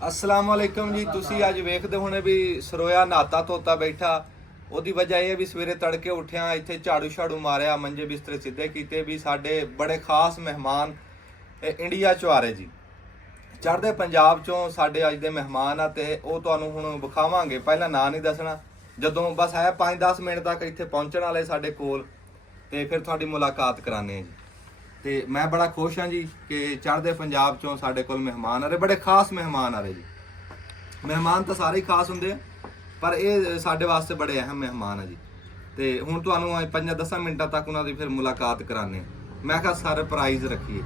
अस्सलाम वालेकुम जी। ਤੁਸੀਂ ਅੱਜ ਵੇਖਦੇ ਹੋਣੇ ਵੀ ਸਰੋਇਆ ਨਾਤਾ ਤੋਤਾ ਬੈਠਾ। ਉਹਦੀ ਵਜ੍ਹਾ ਇਹ ਹੈ ਵੀ ਸਵੇਰੇ ਤੜਕੇ ਉੱਠਿਆ, ਇੱਥੇ ਝਾੜੂ ਛਾੜੂ ਮਾਰਿਆ, ਮੰਜੇ ਬਿਸਤਰੇ ਸਿੱਧੇ ਕੀਤੇ ਵੀ ਸਾਡੇ ਬੜੇ ਖਾਸ ਮਹਿਮਾਨ ਇੰਡੀਆ ਚੋਂ ਆ ਰਹੇ ਜੀ, ਚੜ੍ਹਦੇ ਪੰਜਾਬ ਚੋਂ ਸਾਡੇ ਅੱਜ ਦੇ ਮਹਿਮਾਨ ਆ ਤੇ ਉਹ ਤੁਹਾਨੂੰ ਹੁਣ ਵਿਖਾਵਾਂਗੇ। ਪਹਿਲਾਂ ਨਾਂ ਨਹੀਂ ਦੱਸਣਾ, ਜਦੋਂ ਬਸ ਹੈ 5-10 ਮਿੰਟ ਤੱਕ ਇੱਥੇ ਪਹੁੰਚਣ ਵਾਲੇ ਸਾਡੇ ਕੋਲ ਤੇ ਫਿਰ ਤੁਹਾਡੀ ਮੁਲਾਕਾਤ ਕਰਾਣੇ ਆ ਜੀ। ਤੇ ਮੈਂ ਬੜਾ ਖੁਸ਼ ਹਾਂ ਜੀ ਕਿ ਚੜ੍ਹਦੇ ਪੰਜਾਬ ਚੋਂ ਸਾਡੇ ਕੋਲ ਮਹਿਮਾਨ ਆ ਰਹੇ, ਬੜੇ ਖਾਸ ਮਹਿਮਾਨ ਆ ਰਹੇ ਜੀ। ਮਹਿਮਾਨ ਤਾਂ ਸਾਰੇ ਹੀ ਖਾਸ ਹੁੰਦੇ ਆ, ਪਰ ਇਹ ਸਾਡੇ ਵਾਸਤੇ ਬੜੇ ਅਹਿਮ ਮਹਿਮਾਨ ਆ ਜੀ। ਤੇ ਹੁਣ ਤੁਹਾਨੂੰ 5-10 ਮਿੰਟਾਂ ਤੱਕ ਉਹਨਾਂ ਦੀ ਫਿਰ ਮੁਲਾਕਾਤ ਕਰਾਣੇ ਆ। ਮੈਂ ਕਿਹਾ ਸਰਪ੍ਰਾਈਜ਼ ਰੱਖੀਏ।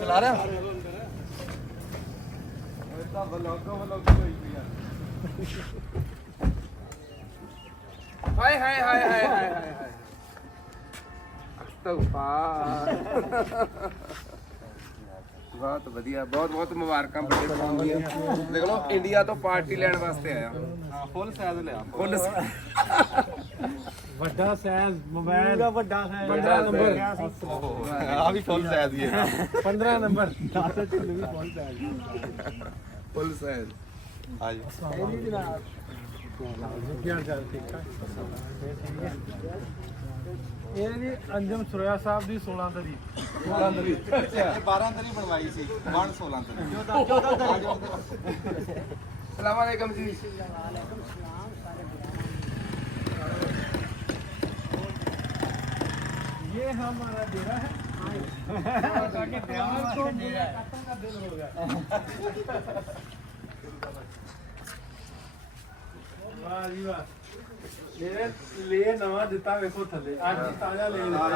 ਚਲਾ ਰਿਹਾ ਹਾਏ ਹਾਏ ਹਾਏ ਹਾਏ ਹਾਏ ਹਾਏ ਅਸਤਗਫਾਰ। ਬਹੁਤ ਵਧੀਆ, ਬਹੁਤ ਬਹੁਤ ਮੁਬਾਰਕਾਂ ਬੜੇ ਫੋਨ ਦੀਆਂ। ਦੇਖ ਲਓ ਇੰਡੀਆ ਤੋਂ ਪਾਰਟੀ ਲੈਣ ਵਾਸਤੇ ਆਇਆ। ਹਾਂ, ਫੁੱਲ ਸਾਈਜ਼ ਲਿਆ, ਫੁੱਲ ਵੱਡਾ ਸਾਈਜ਼ ਮੋਬਾਈਲ ਦਾ ਵੱਡਾ ਸਾਈਜ਼ ਵੱਡਾ ਨੰਬਰ ਆ ਵੀ ਫੁੱਲ ਸਾਈਜ਼ ਹੀ ਹੈ। 15 ਨੰਬਰ 10 ਚ ਵੀ ਫੁੱਲ ਸਾਈਜ਼ ਫੁੱਲ ਸਾਈਜ਼। ਹਾਂ ਜੀ, ਕੀ ਹਾਲ ਚਾਲ? ਠੀਕ ਠਾਕ। ਇਹ ਜੀ ਅੰਜਮ ਸਰੋਇਆ ਸਾਹਿਬ ਦੀ 16 ਤਰੀਕ 16 ਤਰੀਕ। ਅੱਛਾ, 12 ਤਰੀ ਬਣਵਾਈ ਸੀ 16 ਤਰੀ। ਸਲਾਮ ਅਲੈਕਮ ਜੀ। ये हमारा डेरा है ताकि देवर को मेरा काटन का दिल हो गया। वाह जी वाह। ले नवा दिता वेखो थले आज ही ताजा ले ਲੈ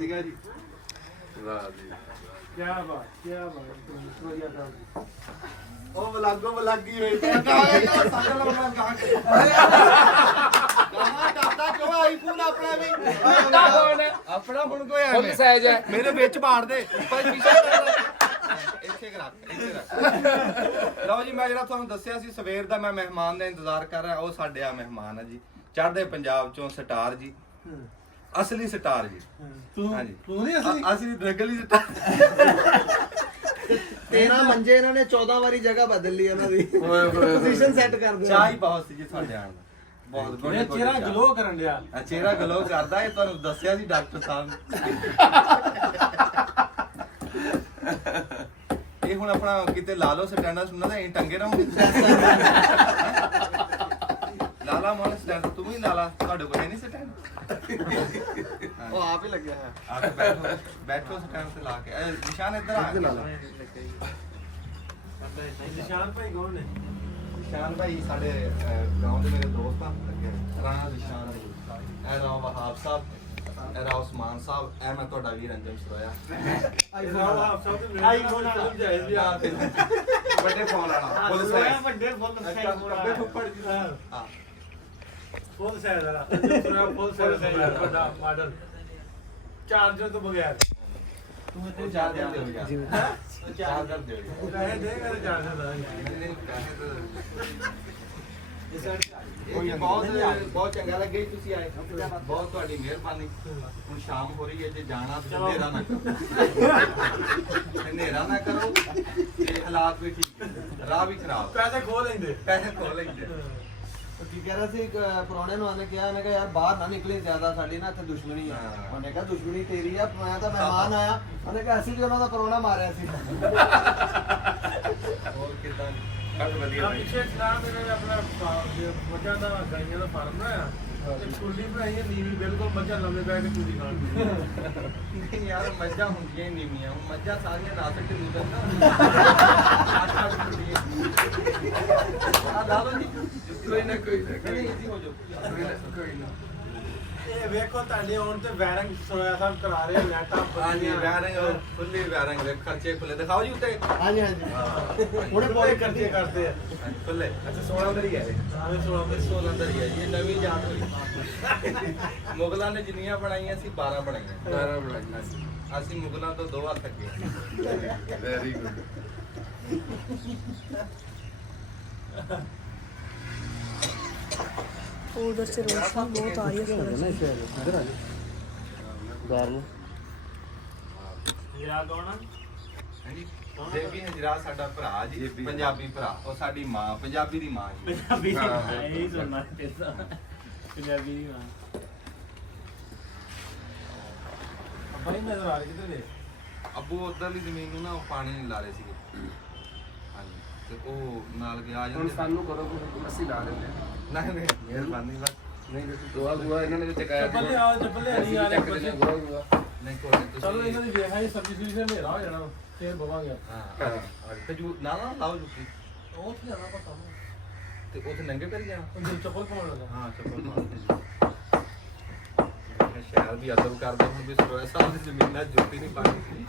ਸੀਗਾ ਜੀ। ਵਾਹ ਜੀ, क्या बात क्या बात। बढ़िया था ਉਹ ਵਲਾਗੀ ਹੋਈ ਤੇ ਸਾਡਾ ਲੰਮਾ ਗਾ ਕੇ ਗਾਹਾਂ ਕਰਦਾ ਕਿਉਂ ਆਈਫੋਨ ਆਪਣਾ ਵੀ ਆਪਣਾ ਹੁਣ ਕੋਈ ਫੁੱਲ ਸਾਈਜ਼ ਹੈ। ਮੇਰੇ ਵਿੱਚ ਬਾੜ ਦੇ ਪਰ ਪਿੱਛੇ ਇੱਥੇ ਰੱਖ, ਇੱਥੇ ਰੱਖ। ਲਓ ਜੀ, ਮੈਂ ਜਿਹੜਾ ਤੁਹਾਨੂੰ ਦੱਸਿਆ ਸੀ ਸਵੇਰ ਦਾ ਮੈਂ ਮਹਿਮਾਨ ਦਾ ਇੰਤਜ਼ਾਰ ਕਰ ਰਿਹਾ, ਉਹ ਸਾਡੇ ਆ ਮਹਿਮਾਨ ਆ ਜੀ, ਚੜ੍ਹਦੇ ਪੰਜਾਬ ਚੋਂ ਸਟਾਰ ਜੀ, ਅਸਲੀ ਸਟਾਰ ਜੀ। ਹਾਂਜੀ, ਤੂੰ ਨਹੀਂ ਅਸਲੀ ਰੈਗੂਲਰ ਸਟਾਰ। 13 ਮੰਜੇ ਇਹਨਾਂ ਨੇ 14 ਵਾਰੀ ਜਗ੍ਹਾ ਬਦਲ ਲਈ ਇਹਨਾਂ ਦੀ ਓਏ ਹੋਏ ਪੋਜੀਸ਼ਨ ਸੈੱਟ ਕਰ ਦਿਓ। ਚਾਹ ਹੀ ਬਹੁਤ ਸੀ ਜੀ ਤੁਹਾਡੇ ਆਣ ਦਾ, ਬਹੁਤ ਗੋਡੇ ਇਹ ਚਿਹਰਾ ਗਲੋ ਕਰਨ ਡਿਆ। ਚਿਹਰਾ ਗਲੋ ਕਰਦਾ, ਇਹ ਤੁਹਾਨੂੰ ਦੱਸਿਆ ਸੀ ਡਾਕਟਰ ਸਾਹਿਬ ਇਹ ਹੁਣ ਆਪਣਾ ਕਿਤੇ ਲਾ ਲਓ ਸਟੈਂਡਰ ਸੁਣਨਾ ਤਾਂ ਇਹ ਟੰਗੇ ਰਹੋਗੇ। ਲਾਲਾ ਮੋਹਨ ਸਟੈਂਡ, ਤੂੰ ਵੀ ਲਾਲਾ, ਤੁਹਾਡੇ ਕੋਲ ਹੈ ਨਹੀਂ ਸਟੈਂਡ? ਉਹ ਆਪ ਹੀ ਲੱਗਿਆ ਹੈ। ਆ ਕੇ ਬੈਠੋ, ਬੈਠੋ ਸਟੈਂਡ ਤੇ ਲਾ ਕੇ। ਨਿਸ਼ਾਨ ਇੱਧਰ ਆ ਨਿਸ਼ਾਨ ਭਾਈ ਕੌਣ ਨੇ? ਨਿਸ਼ਾਨ ਭਾਈ ਸਾਡੇ ਗਾਉਂ ਦੇ ਮੇਰੇ ਦੋਸਤ ਆ, ਰਾਣਾ ਨਿਸ਼ਾਨ ਜੀ, ਇਹ ਰਾਓ ਵਹਾਬ ਸਾਹਿਬ, ਇਹ ਰਾਓ ਉਸਮਾਨ ਸਾਹਿਬ, ਇਹ ਮੈਂ ਤੁਹਾਡਾ ਵੀਰ ਅੰਜਮ ਸਰੋਇਆ। ਆਈਫੋਨ ਆਲਮ ਜਾਇਜ਼ ਵੀ ਆ ਤੇ ਵੱਡੇ ਫੋਨ ਵਾਲਾ ਫੁੱਲ ਸਾਈਜ਼। ਵੱਡੇ ਫੁੱਲ ਸਾਈਜ਼ ਕੱਬੇ ਫੁੱਫੜ ਜੀ। ਹਾਂ, ਫੁੱਲ ਸਾਈਜ਼ ਵਾਲਾ ਸਰੋਇਆ ਫੁੱਲ ਸਾਈਜ਼ ਵੱਡਾ ਮਾਡਲ ਚਾਰਜਰ ਤੋਂ ਬਗੈਰ। ਤੂੰ ਇੱਥੇ ਚਾਰਜਰ ਦਿਓ ਯਾਰ। ਚਾਰਜਰ ਦਿਓ ਯਾਰ। ਪੈਸੇ ਦੇ ਕਰ ਚਾਰਜਰ ਦਾ। ਬਹੁਤ ਚੰਗਾ ਲੱਗਿਆ ਜੀ ਤੁਸੀਂ ਆਏ, ਬਹੁਤ ਤੁਹਾਡੀ ਮਿਹਰਬਾਨੀ। ਹੁਣ ਸ਼ਾਮ ਹੋ ਰਹੀ ਹੈ, ਜੇ ਜਾਣਾ ਤਾਂ ਹਨੇਰਾ ਨਾ ਕਰੋ, ਹਨੇਰਾ ਨਾ ਕਰੋ ਤੇ ਹਾਲਾਤ ਵੀ ਠੀਕ, ਰਾਹ ਵੀ ਖਰਾਬ, ਪੈਸੇ ਖੋ ਲੈਂਦੇ। ਪੈਸੇ ਖੋ ਲੈਂਦੇ। ਉਹ ਕੀ ਕਹਿ ਰਿਹਾ ਸੀ ਪੁਰਾਣੇ ਨੂੰ ਆਨੇ ਕਿਹਾ, ਉਹਨੇ ਕਿਹਾ ਯਾਰ ਬਾਹਰ ਨਾ ਨਿਕਲੇ ਜ਼ਿਆਦਾ, ਸਾਡੀ ਨਾ ਇੱਥੇ ਦੁਸ਼ਮਣੀ ਆ। ਉਹਨੇ ਕਿਹਾ ਦੁਸ਼ਮਣੀ ਤੇਰੀ ਆ, ਮੈਂ ਤਾਂ ਮਹਿਮਾਨ ਆਇਆ। ਉਹਨੇ ਕਿਹਾ ਅਸੀਂ ਵੀ ਉਹਨਾਂ ਦਾ ਕਰੋਨਾ ਮਾਰਿਆ ਸੀ। ਹੋਰ ਕਿਦਾਂ? ਕੱਲ ਵਧੀਆ ਬਾਈ। ਪਿੱਛੇ ਸਲਾਮ ਮੇਰੇ ਆਪਣਾ ਮੱਝਾਂ ਦਾ ਗਾਈਆਂ ਦਾ ਫਾਰਮ ਬਣਾਇਆ ਤੇ ਕੁੱਲੀ ਬਣਾਈ ਹੈ ਨੀਵੀਂ, ਬਿਲਕੁਲ ਮੱਝਾਂ ਲੰਮੇ ਪੈ ਕੇ ਕੁੱਲੀ ਖਾਣ ਦੀ। ਨਹੀਂ ਯਾਰ, ਮੱਝਾਂ ਹੁੰਦੀਆਂ ਹੀ ਨੀਵੀਆਂ, ਹੁਣ ਮੱਝਾਂ ਸਾਰੀਆਂ ਰਾਤ ਤੇ ਨੂੰ ਦਿੰਦਾ ਆ ਲਾ ਲਓ ਜੀ। ਕੋਈ ਨਾ ਕੋਈ ਨਾ ਕੋਈ ਨਹੀਂ ਇਜ਼ੀ ਹੋ ਜਾਓ। ਕੋਈ ਨਾ। ਇਹ ਵੇਖੋ ਤੁਹਾਡੇ ਆਉਣ ਤੇ ਵਾਇਰਿੰਗ ਸਰੋਇਆ ਸਾਹਿਬ ਕਰਾ ਰਹੇ ਲੈਟਾਂ। ਹਾਂਜੀ, ਵਾਇਰਿੰਗ ਖੁੱਲੀ ਵਾਇਰਿੰਗ ਦੇ ਖਰਚੇ ਖੁੱਲੇ ਦਿਖਾਓ ਜੀ ਉੱਤੇ। ਹਾਂਜੀ ਹਾਂਜੀ ਹੁਣੇ ਪੌੜੇ ਖਰਚੇ ਕਰਦੇ ਆ। ਖੁੱਲੇ। ਅੱਛਾ, 16 ਅੰਦਰ ਹੀ ਹੈ ਇਹ। ਆਵੇਂ 16 ਅੰਦਰ ਹੀ ਹੈ ਜੀ, ਇਹ ਨਵੀਂ ਜਾਤ ਹੋਈ। ਮੁਗਲਾਂ ਨੇ ਜਿੰਨੀਆਂ ਬਣਾਈਆਂ ਸੀ 12 ਬਣਾਈਆਂ। 12 ਬਣਾਈਆਂ ਸੀ। ਅਸੀਂ ਮੁਗਲਾਂ ਤੋਂ 2 ਹੱਥ ਅੱਗੇ। Very good. और उधर से रोशनी बहुत आ रही है सूरज की। ਹੀਰਾ ਕੌਣ ਆ? ਹਾਂਜੀ ਦੇਵੀ ਹਜਰਾ ਸਾਡਾ ਭਰਾ ਜੀ ਪੰਜਾਬੀ ਭਰਾ ਉਹ ਸਾਡੀ ਮਾਂ ਪੰਜਾਬੀ ਦੀ ਮਾਂ ਜੀ ਪੰਜਾਬੀ ਇਹ ਸੁਣਨਾ ਪੈਂਦਾ ਪੰਜਾਬੀ ਦੀ ਮਾਂ ਬੜੀ ਨਜ਼ਰ ਆ ਰਹੀ ਕਿਤੇ ਦੇ ਅੱਬੂ ਉਧਰਲੀ ਜ਼ਮੀਨ ਨੂੰ ਨਾ ਉਹ ਪਾਣੀ ਲਾ ਰਹੇ ਸੀਗੇ ਹਾਂਜੀ ਤੇ ਉਹ ਨਾਲ ਗਿਆ ਹੁਣ ਜਾਂਦੇ ਸਾਨੂੰ ਕਰੋ ਕੋਈ ਅਸੀਂ ਲਾ ਦਿੰਦੇ ਹਾਂ। ਨਹੀਂ ਨਹੀਂ ਮਿਹਰਬਾਨੀ ਬਸ ਨਹੀਂ ਤੇ ਦੁਆ ਦੁਆ ਇਹਨਾਂ ਨੇ ਚਕਾਇਆ ਚੱਪਲ ਆ ਚੱਪਲ ਨਹੀਂ ਆ ਰਹੇ ਬੱਚੇ ਨਹੀਂ ਕੋਈ ਨਹੀਂ ਚਲੋ ਤੁਸੀਂ ਇਹਨਾਂ ਦੀ ਵੇਖਾਂ ਜੀ ਸਬਜ਼ੀ ਸੁਬਜ਼ੀ ਤੇ ਹਨੇਰਾ ਹੋ ਜਾਣਾ ਫੇਰ ਬਵਾਂਗੇ ਆਪਾਂ ਹਾਂ ਤੇ ਜੂ ਨਾ ਨਾ ਲਾਓ ਜੁੱਤੀ ਉਹ ਕੀ ਜਾਣਾ ਪਤਾ ਤੇ ਉੱਥੇ ਨੰਗੇ ਪੈਰੀ ਜਾਣਾ ਉਹ ਚੱਪਲ ਪਾਉਣ ਲੱਗਾ ਹਾਂ ਚੱਪਲ ਮਾਰਦੇ ਮੈਂ ਸ਼ਹਿਰ ਵੀ ਅਦਬ ਕਰਦਾ ਹੁਣ ਵੀ ਸਰੋਇਆ ਸਾਹਿਬ ਦੀ ਜ਼ਮੀਨ ਨਾਲ ਜੁੱਤੀ ਨਹੀਂ ਪਾਣੀ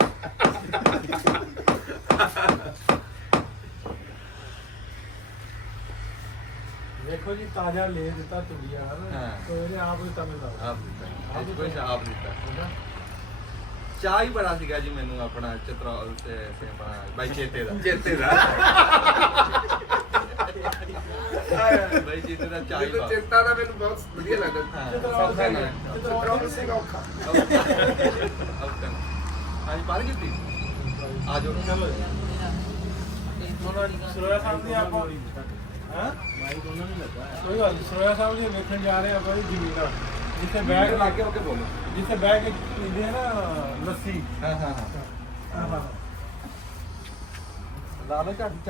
ਦੇਖੋ ਜੀ ਤਾਜ਼ਾ ਲੈ ਦਿੱਤਾ ਤੁੜੀਆ ਹਨ ਹਾਂ। तो ਇਹਨੇ ਆਪ ਹੀ ਤਮੇ ਦਾ ਆਪ ਦਿੱਤਾ ਅੱਜ ਕੋਈ ਆਪ ਦਿੱਤਾ ਚਾਹ ਹੀ ਬੜਾ ਸੀਗਾ ਜੀ ਮੈਨੂੰ ਆਪਣਾ ਚਤਰੌਲ ਤੇ ਆਪਣਾ ਬਾਈ ਚੇਤੇ ਦਾ ਬਾਈ ਚੇਤੇ ਦਾ ਚਾਹ ਹੀ ਮੈਨੂੰ ਬਾ ਚਿੰਤਾ ਦਾ ਮੈਨੂੰ ਬਹੁਤ ਵਧੀਆ ਲੱਗਦਾ ਸੌਖਾ ਨਾ ਚਿਤਰੌਲ ਸਿੰਘ ਔਖਾ ਅੱਜ ਪਾਲ ਕੀਤੀ ਆ ਜਾਓ ਚਲੋ ਸਰੋਇਆ ਸਾਹਿਬ ਦੀ ਆਪਾਂ ਹਾਂ ਮਾਈਕ ਉਹਨਾਂ ਨੂੰ ਲੱਗਾ ਕੋਈ ਗੱਲ ਨੀ, ਸਰੋਇਆ ਸਾਹਿਬ ਜੀ ਵੇਖਣ ਜਾ ਰਹੇ ਆਪਾਂ ਦੀ ਜ਼ਮੀਨ ਆ ਜਿੱਥੇ ਬੈਗ ਲਾ ਕੇ ਓਕੇ ਬੋਲੋ ਜਿੱਥੇ ਬੈਗ ਕੇ ਪੀਂਦੇ ਆ ਨਾ ਲੱਸੀ ਹਾਂ ਹਾਂ ਹਾਂ ਲਾ ਲਓ ਝੱਟ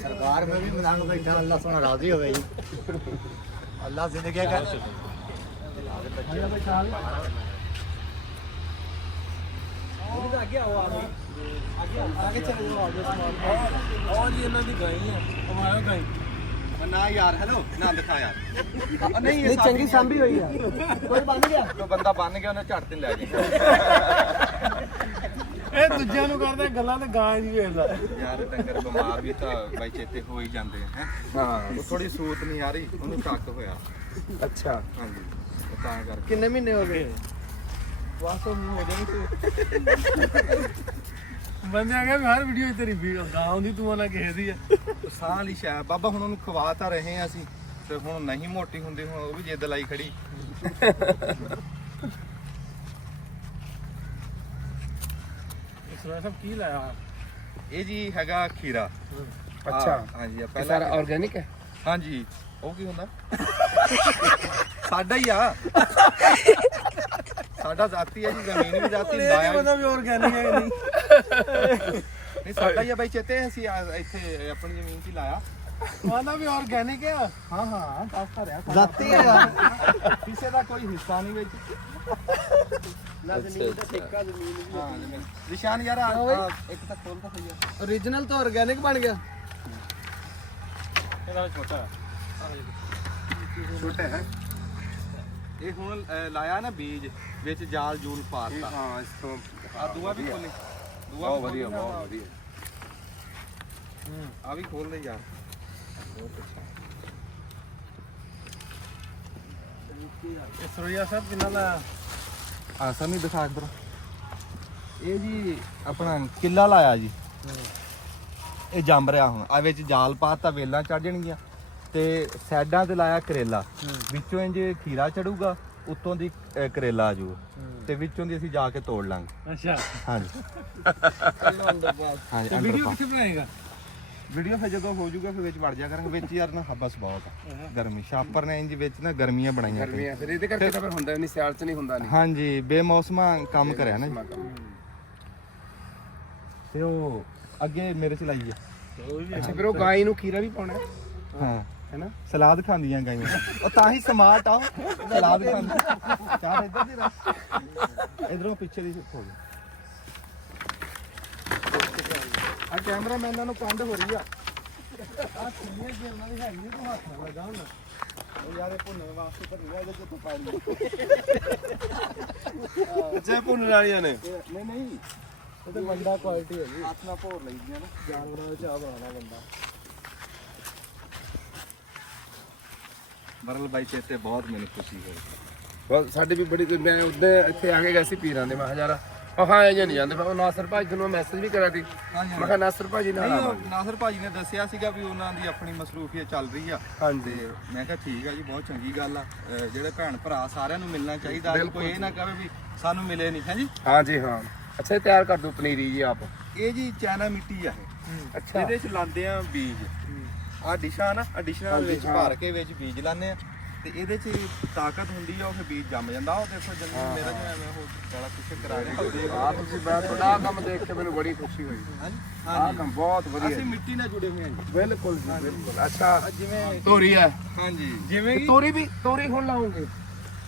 सरकार में भी मनांग बैठा अल्लाह सोना राजी हो गई अल्लाह से क्या कर आगे चले जाओ ਉਹ ਜੀ ਇਹਨਾਂ ਦੀ ਗਾਈ ਆ ਹਮਾਰਾ ਗਾਈ ਨਾ ਯਾਰ ਹੈਲੋ ਨਾ ਦਿਖਾ ਯਾਰ ਨਹੀਂ नहीं चंगी सांभी हुई है कोई बन गया ਕੋਈ ਬੰਦਾ ਬੰਨ ਗਿਆ ਉਹਨੇ ਝੱਟ ਤੇ ਲੈ ਜੀ ਇਹ ਦੂਜਿਆਂ ਨੂੰ ਕਰਦੇ ਗੱਲਾਂ ਤੇ ਗਾਂ ਜੀ ਵੇਖਦਾ ਯਾਰ ਡੰਗਰ ਬਿਮਾਰ ਵੀ ਤਾਂ ਬਾਈ ਚੇਤੇ ਹੋ ਹੀ ਜਾਂਦੇ ਹੈ ਹਾਂ ਉਹ ਥੋੜੀ ਸੂਤ ਨਹੀਂ ਆ ਰਹੀ ਉਹਨੂੰ ਟੱਕ ਹੋਇਆ ਅੱਛਾ ਹਾਂਜੀ ਉਹ ਤਾਂ ਕਰਕੇ कितने महीने हो गए ਬਸ ਉਹ ਹੋ ਜਾਣੀ ਬੰਦੇ ਆ ਗਏ ਹਰ ਵੀਡੀਓ ਤੇਰੀ ਵੀਡੀਓ ਗਾਂ ਆਉਂਦੀ ਤੂੰ ਆਣਾ ਕਿਸੇ ਦੀ ਆ ਸਾਹ ਲਈ ਸ਼ਾਇਦ ਬਾਬਾ ਹੁਣ ਉਹਨੂੰ ਖਵਾ ਤਾਂ ਰਹੇ ਆ ਅਸੀਂ ਤੇ ਹੁਣ ਨਹੀਂ ਮੋਟੀ ਹੁੰਦੀ ਹੁਣ ਉਹ ਵੀ ਜਿੱਦ ਲਾਈ ਖੜੀ ਸਰੋਇਆ ਸਾਹਿਬ ਕੀ ਲਾਇਆ ਇਹ ਜੀ ਹੈਗਾ ਖੀਰਾ ਅੱਛਾ ਹਾਂਜੀ ਆ ਇਹ ਪਹਿਲਾਂ ਸਾਰਾ ਆਰਗੈਨਿਕ ਹੈ ਹਾਂਜੀ ਉਹ ਕੀ ਹੁੰਦਾ ਸਾਡਾ ਹੀ ਆ ਸਾਡਾ ਜ਼ਾਤੀ ਹੈ ਜੀ ਜ਼ਮੀਨ ਵੀ ਜ਼ਾਤੀ ਲਾਇਆ ਵੀ- ਵੀ ਆਰਗੈਨਿਕ ਹੈ ਨਹੀਂ ਨਹੀਂ ਸਾਡਾ ਹੀ ਆ ਬਾਈ ਚੇਤੇ ਅਸੀਂ ਇੱਥੇ ਆਪਣੀ ਜ਼ਮੀਨ 'ਚ ਹੀ ਲਾਇਆ ਮਾਨਾ ਵੀ ਆਰਗੈਨਿਕ ਹੈ ਹਾਂ ਹਾਂ ਦੱਸਦਾ ਰਿਹਾ जाती है यार ਕਿਸੇ ਦਾ ਕੋਈ ਹਿੱਸਾ ਨਹੀਂ ਵਿੱਚ ना जमीन का ठेका जमीन भी ਹਾਂ ਜ਼ਮੀਨ ਨਿਸ਼ਾਨ ਯਾਰ ਇੱਕ ਤਾਂ ਖੋਲ ਤਾਂ ਸਹੀ ਆ ओरिजिनल तो ऑर्गेनिक बन गया ਇਹਦਾ ਛੋਟਾ ਛੋਟਾ ਹੈ ਇਹ ਹੁਣ ਲਾਇਆ ਨਾ ਬੀਜ ਵਿੱਚ ਜਾਲ ਜੂਲ ਪਾਤਾ ਹਾਂ ਇਸ ਤੋਂ ਆ ਦੂਆ ਵੀ ਖੋਲੇ ਦੂਆ ਬਹੁਤ ਵਧੀਆ ਬਹੁਤ ਵਧੀਆ ਆ ਵੀ ਖੋਲ ਦੇ ਯਾਰ ਇਹ ਸਰੋਇਆ ਸਾਹਿਬ ਕਿੰਨਾ ਲਾਇਆ ਆ ਸਮੀ ਦਿਖਾ ਇੱਧਰ ਇਹ ਜੀ ਆਪਣਾ ਕਿੱਲਾ ਲਾਇਆ ਜੀ ਇਹ ਜੰਮ ਰਿਹਾ ਹੁਣ ਆ ਵਿੱਚ ਜਾਲ ਪਾਤਾ ਵੇਲਾਂ ਚੜ ਜਾਣਗੀਆਂ ਤੇ ਸਾਈਡਾਂ ਤੇ ਲਾਇਆ ਕਰੇਲਾ ਵਿੱਚੋਂ ਇੰਜ ਖੀਰਾ ਚੜੂਗਾ ਉੱਤੋਂ ਦੀ ਕਰੇਲਾ ਆ ਜਾਊਗਾ ਤੇ ਵਿੱਚੋਂ ਦੀ ਅਸੀਂ ਜਾ ਕੇ ਤੋੜ ਲਾਂਗੇ ਅੱਛਾ ਹਾਂਜੀ ਹਾਂਜੀ ਵੀਡੀਓ ਕਿੱਥੇ ਬਣਾਏਗਾ ਵੀਡੀਓ ਫਿਰ ਜਦੋਂ ਹੋ ਜਾਊਗਾ ਫਿਰ ਵਿੱਚ ਵੜ ਜਾ ਕਰਾਂਗੇ ਵਿੱਚ ਯਾਰ ਨਾ ਹੱਬਸ ਬਹੁਤ ਆ ਗਰਮੀ ਛਾਪਰ ਨੇ ਇੰਜ ਵਿੱਚ ਨਾ ਗਰਮੀਆਂ ਬਣਾਈਆਂ ਗਰਮੀਆਂ ਫਿਰ ਇਹਦੇ ਕਰਕੇ ਤਾਂ ਫਿਰ ਹੁੰਦਾ ਨਹੀਂ ਸਿਆਲ ਚ ਨਹੀਂ ਹੁੰਦਾ ਨਹੀਂ ਹਾਂਜੀ ਬੇਮੌਸਮਾ ਕੰਮ ਕਰਿਆ ਨਾ ਜੀ। ਤੇ ਉਹ ਅੱਗੇ ਮੇਰੇ ਚ ਲਾਈਏ ਅੱਛਾ ਫਿਰ ਉਹ ਗਾਈ ਨੂੰ ਖੀਰਾ ਵੀ ਪਾਉਣਾ ਹਾਂ ਹੈਨਾ ਸਲਾਦ ਖਾਂਦੀਆਂ ਗਾਈਆਂ ਉਹ ਤਾਂ ਹੀ ਸਮਾਰਟ ਆ ਸਲਾਦ ਖਾਂਦੀ ਚਾਹ ਇੱਧਰ ਦੀ ਰੱਖ ਇਧਰੋਂ ਪਿੱਛੇ ਦੀ ਹੋ ਗਈ ਆ ਕੈਮਰਾਮੈਨਾਂ ਨੂੰ ਕੰਡ ਹੋ ਰਹੀ ਆ ਆ ਕਿੰਨੀਆਂ ਗੇਮਾਂ ਦੀ ਹੈਗੀ ਤੂੰ ਹੱਥ ਨਾਲ ਲਗਾ ਹੁਣ ਉਹ ਯਾਰ ਇਹ ਭੁੰਨਣ ਵਾਸਤੇ ਤਾਂ ਨਹੀਂ ਇਹਦੇ ਚ ਤੂੰ ਪਾ ਲਈ ਅੱਛਾ ਭੁੰਨਣ ਵਾਲੀਆਂ ਨੇ ਨਹੀਂ ਨਹੀਂ ਇਹ ਤੇ ਵੱਡਾ ਕੁਆਲਿਟੀ ਹੈ ਜੀ ਹੱਥ ਨਾਲ ਭੋਰ ਲਈਦੀਆਂ ਨਾ ਜਾਨਵਰਾਂ ਵਿੱਚ ਆ ਬਣਾਉਣਾ ਬੰਦਾ ਬਰਲ ਬਾਈ ਚੇਤੇ ਬਹੁਤ ਮੈਨੂੰ ਖੁਸ਼ੀ ਹੋਈ ਬਹੁਤ ਸਾਡੇ ਵੀ ਬੜੀ ਮੈਂ ਉੱਦੇ ਇੱਥੇ ਆ ਕੇ ਗਏ ਸੀ ਪੀਰਾਂ ਦੇ ਮੈਂ ਕਿਹਾ ਯਾਰ ਹਾਂ ਇਹ ਨਹੀਂ ਜਾਂਦੇ ਉਹ ਨਾਸਰ ਭਾਜੀ ਤੁਹਾਨੂੰ ਮੈਸੇਜ ਵੀ ਕਰਿਆ ਸੀ ਮੈਂ ਕਿਹਾ ਨਾਸਰ ਭਾਜੀ ਨਾਲ ਨਹੀਂ ਉਹ ਆਵਾਂਗੇ। ਨਾਸਰ ਭਾਜੀ ਨੇ ਦੱਸਿਆ ਸੀਗਾ ਵੀ ਉਹਨਾਂ ਦੀ ਆਪਣੀ ਮਸਰੂਫੀਅਤ ਚੱਲ ਰਹੀ ਆ ਹਾਂਜੀ ਤੇ ਮੈਂ ਕਿਹਾ ਠੀਕ ਆ ਜੀ ਬਹੁਤ ਚੰਗੀ ਗੱਲ ਆ ਜਿਹੜੇ ਭੈਣ ਭਰਾ ਸਾਰਿਆਂ ਨੂੰ ਮਿਲਣਾ ਚਾਹੀਦਾ ਬਿਲਕੁਲ ਕੋਈ ਇਹ ਨਾ ਕਹੇ ਵੀ ਸਾਨੂੰ ਮਿਲੇ ਨਹੀਂ ਹੈ ਜੀ ਹਾਂਜੀ ਹਾਂ ਅੱਛਾ ਇਹ ਤਿਆਰ ਕਰ ਦੋ ਪਨੀਰੀ ਜੀ ਆਪ ਇਹ ਜੀ ਚਾਈਨਾ ਮਿੱਟੀ ਆ ਇਹ ਅੱਛਾ ਇਹਦੇ ਚ ਲਾਉਂਦੇ ਆ ਬੀਜ ਆ ਡਿਸ਼ਾਂ ਨਾ ਆ ਡਿਸ਼ਾਂ ਦੇ ਵਿੱਚ ਭਰ ਕੇ ਵਿੱਚ ਬੀਜ ਲਾਉਂਦੇ ਆ ਤੇ ਇਹਦੇ ਚ ਤਾਕਤ ਹੁੰਦੀ ਆ ਉਹ ਫਿਰ ਬੀਜ ਜੰਮ ਜਾਂਦਾ ਉਹ ਦੇਖੋ ਜੰਮੀ ਮੇਰਾ ਜਿਵੇਂ ਐਵੇਂ ਉਹ ਬੜਾ ਕੁਛ ਕਰਾ ਰਿਹਾ ਆ ਤੁਸੀਂ ਮੈਂ ਤੁਹਾਡਾ ਆਹ ਕੰਮ ਦੇਖ ਕੇ ਮੈਨੂੰ ਬੜੀ ਖੁਸ਼ੀ ਹੋਈ ਆਹ ਕੰਮ ਬਹੁਤ ਵਧੀਆ ਅਸੀਂ ਮਿੱਟੀ ਨਾਲ ਜੁੜੇ ਹੋਏ ਹਾਂ ਜੀ ਬਿਲਕੁਲ ਜੀ ਬਿਲਕੁਲ ਅੱਛਾ ਜਿਵੇਂ ਤੋਰੀ ਹੈ ਹਾਂਜੀ ਜਿਵੇਂ ਕਿ ਤੋਰੀ ਹੁਣ ਲਾਉਂਗੇ